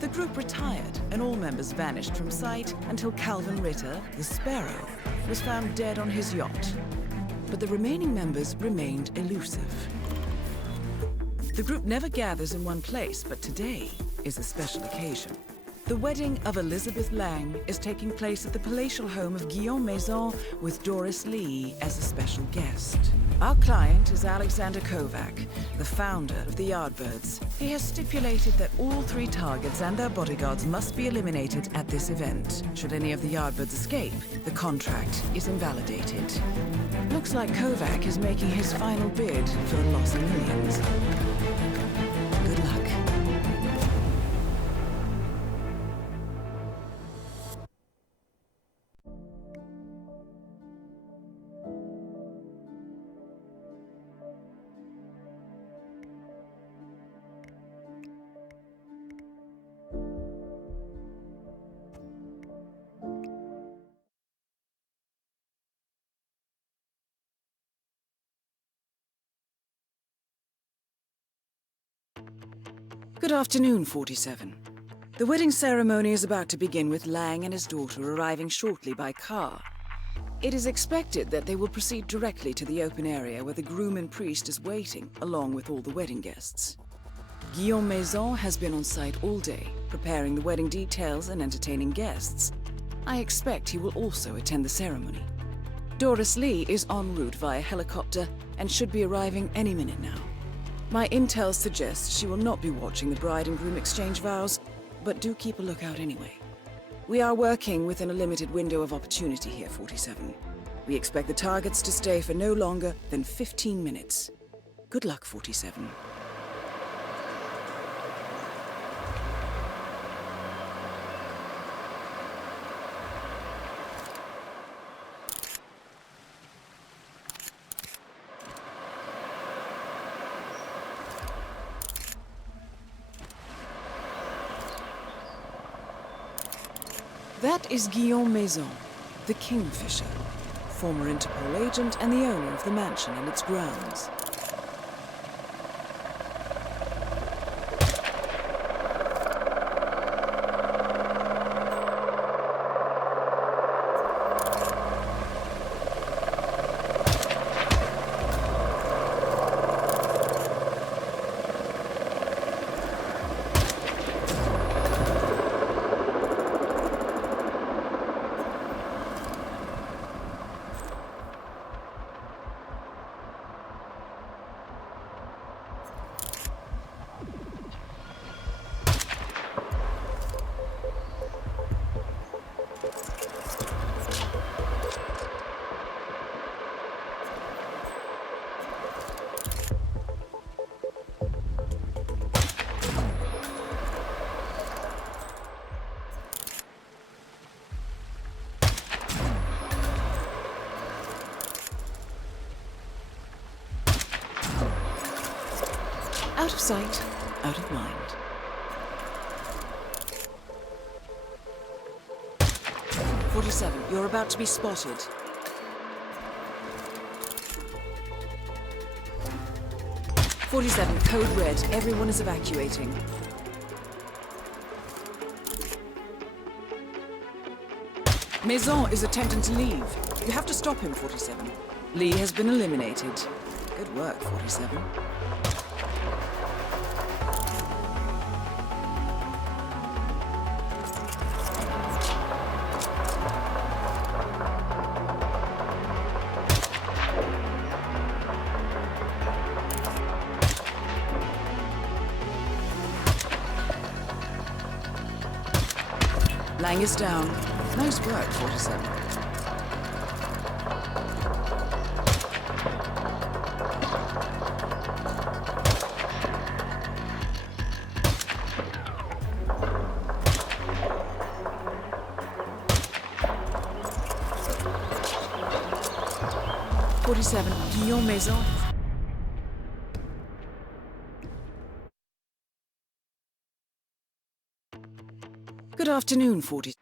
The group retired, and all members vanished from sight until Calvin Ritter, the Sparrow, was found dead on his yacht. But the remaining members remained elusive. The group never gathers in one place, but today is a special occasion. The wedding of Elizabeth Lang is taking place at the palatial home of Guillaume Maison with Doris Lee as a special guest. Our client is Alexander Kovac, the founder of the Yardbirds. He has stipulated that all 3 targets and their bodyguards must be eliminated at this event. Should any of the Yardbirds escape, the contract is invalidated. Looks like Kovac is making his final bid for the lost millions. Good luck. Good afternoon, 47. The wedding ceremony is about to begin with Lang and his daughter arriving shortly by car. It is expected that they will proceed directly to the open area where the groom and priest is waiting, along with all the wedding guests. Guillaume Maison has been on site all day, preparing the wedding details and entertaining guests. I expect he will also attend the ceremony. Doris Lee is en route via helicopter and should be arriving any minute now. My intel suggests she will not be watching the bride and groom exchange vows, but do keep a lookout anyway. We are working within a limited window of opportunity here, 47. We expect the targets to stay for no longer than 15 minutes. Good luck, 47. That is Guillaume Maison, the Kingfisher, former Interpol agent and the owner of the mansion and its grounds. Out of sight, out of mind. You're about to be spotted. Code red. Everyone is evacuating. Maison is attempting to leave. You have to stop him, 47. Lee has been eliminated. Good work, 47. Lang is down. Nice work, 47. 47, Guillaume Maison. Good afternoon, 40.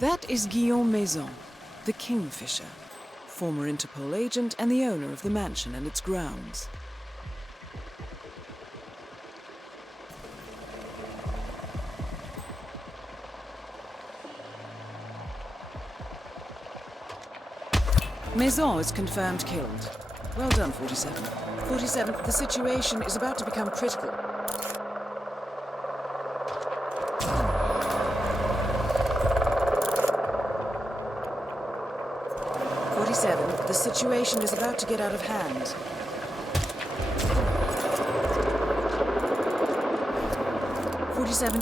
That is Guillaume Maison, the Kingfisher, former Interpol agent and the owner of the mansion and its grounds. Maison is confirmed killed. Well done, 47. 47, the situation is about to become critical. The situation is about to get out of hand.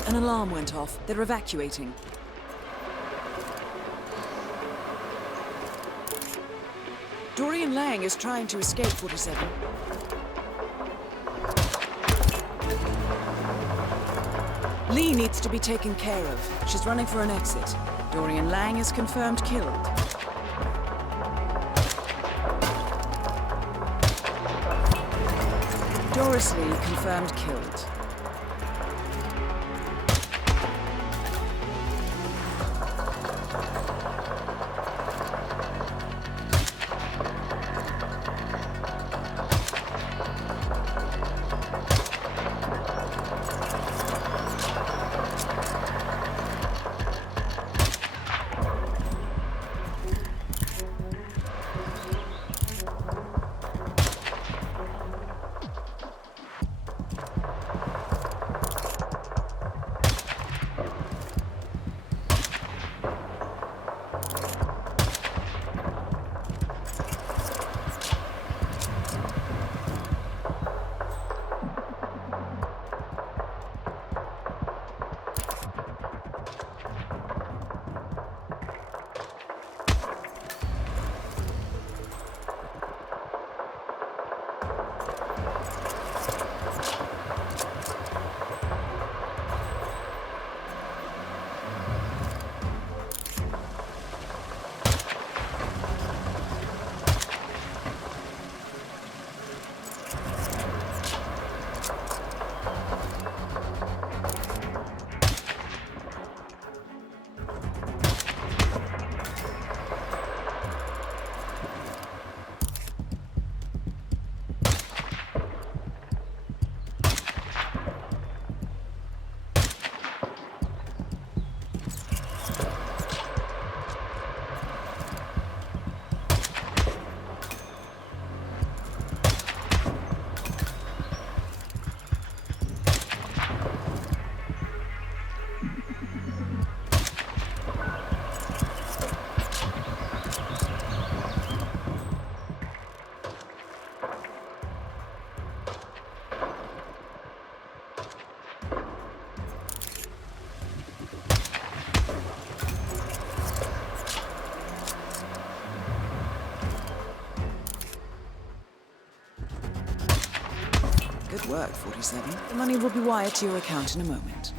An alarm went off. They're evacuating. Dorian Lang is trying to escape, 47. Lee needs to be taken care of. She's running for an exit. Dorian Lang is confirmed killed. Doris Lee confirmed killed. Good work, 47. The money will be wired to your account in a moment.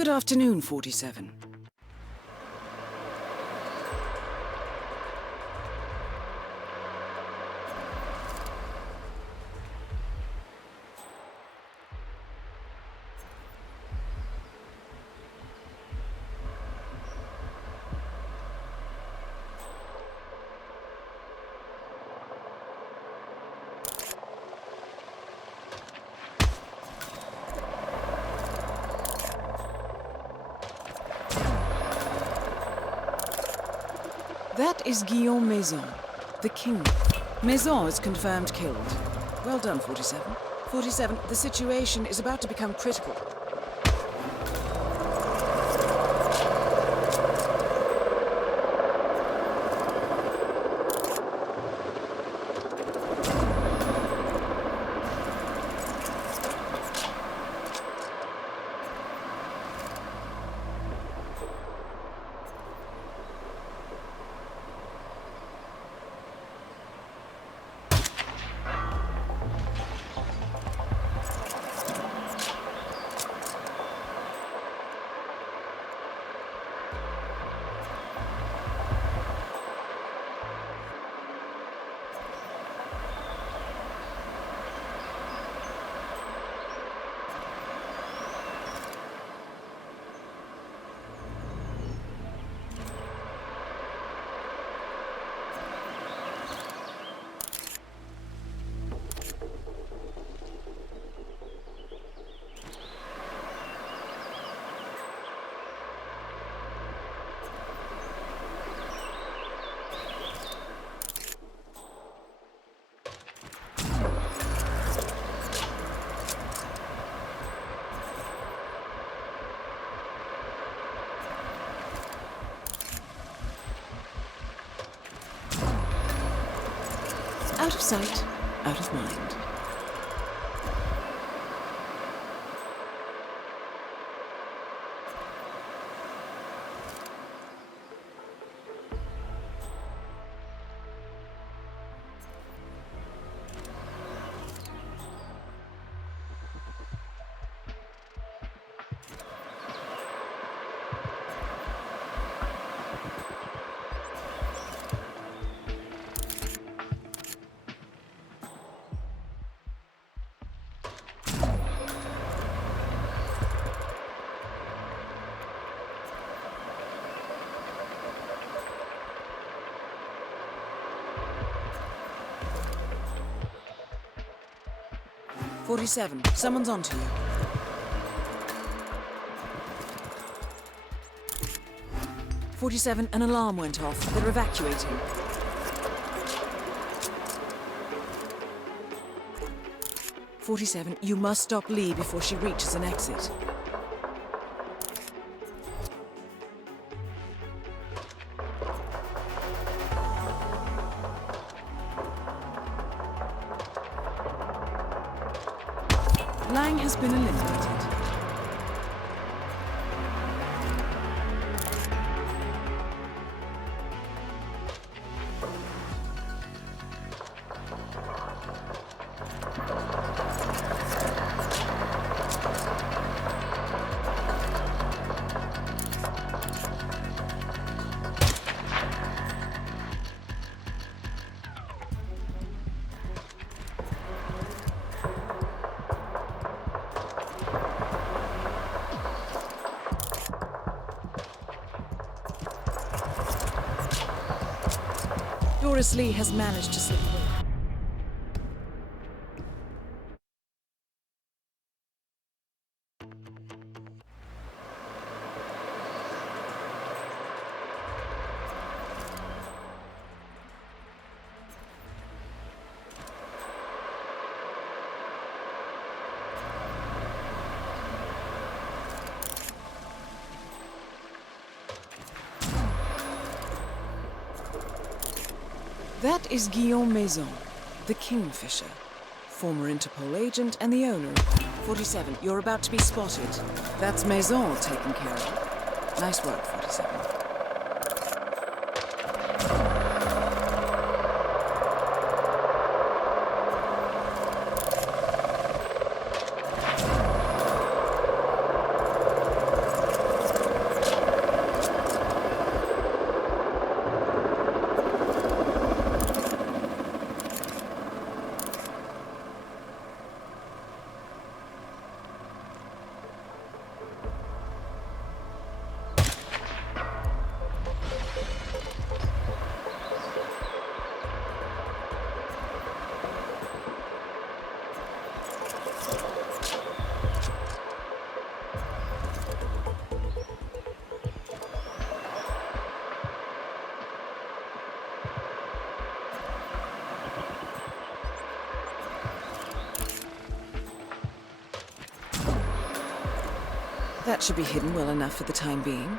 Good afternoon, 47. That is Guillaume Maison, the king. Maison is confirmed killed. Well done, 47. 47, the situation is about to become critical. Out of sight, out of mind. "47, someone's onto you. "47, an alarm went off. They're evacuating. "47, you must stop Lee before she reaches an exit. Lang has been eliminated. Doris Lee has managed to slip away. That is Guillaume Maison, the Kingfisher, former Interpol agent and the owner. 47, you're about to be spotted. That's Maison taken care of. Nice work, 47. That should be hidden well enough for the time being.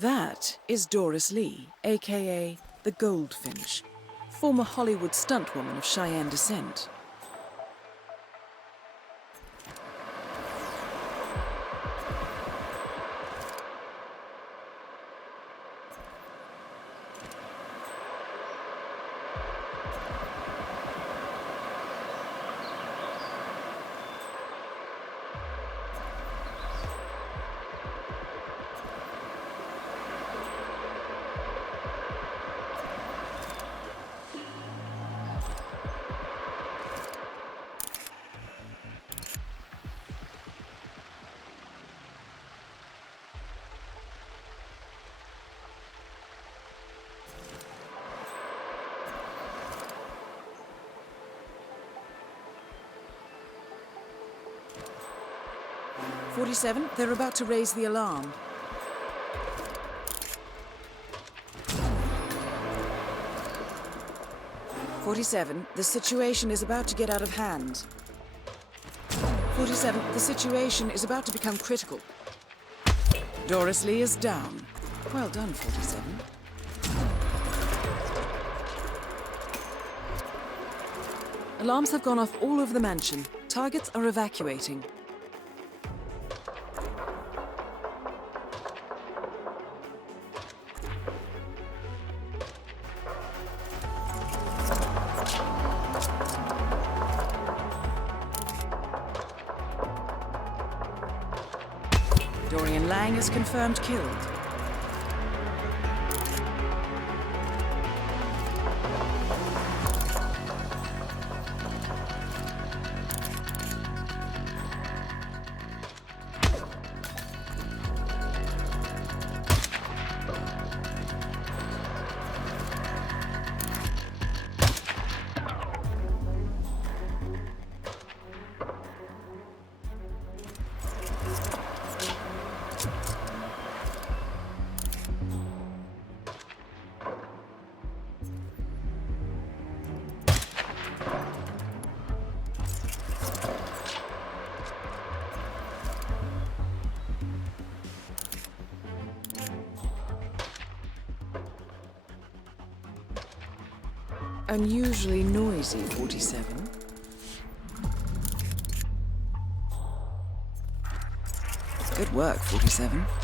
That is Doris Lee, aka the Goldfinch, former Hollywood stuntwoman of Cheyenne descent. .47, they're about to raise the alarm. .47, the situation is about to get out of hand. .47, the situation is about to become critical. Doris Lee is down. Well done, .47. Alarms have gone off all over the mansion. Targets are evacuating. Dorian Lang is confirmed killed. Unusually noisy, .47. Good work, .47.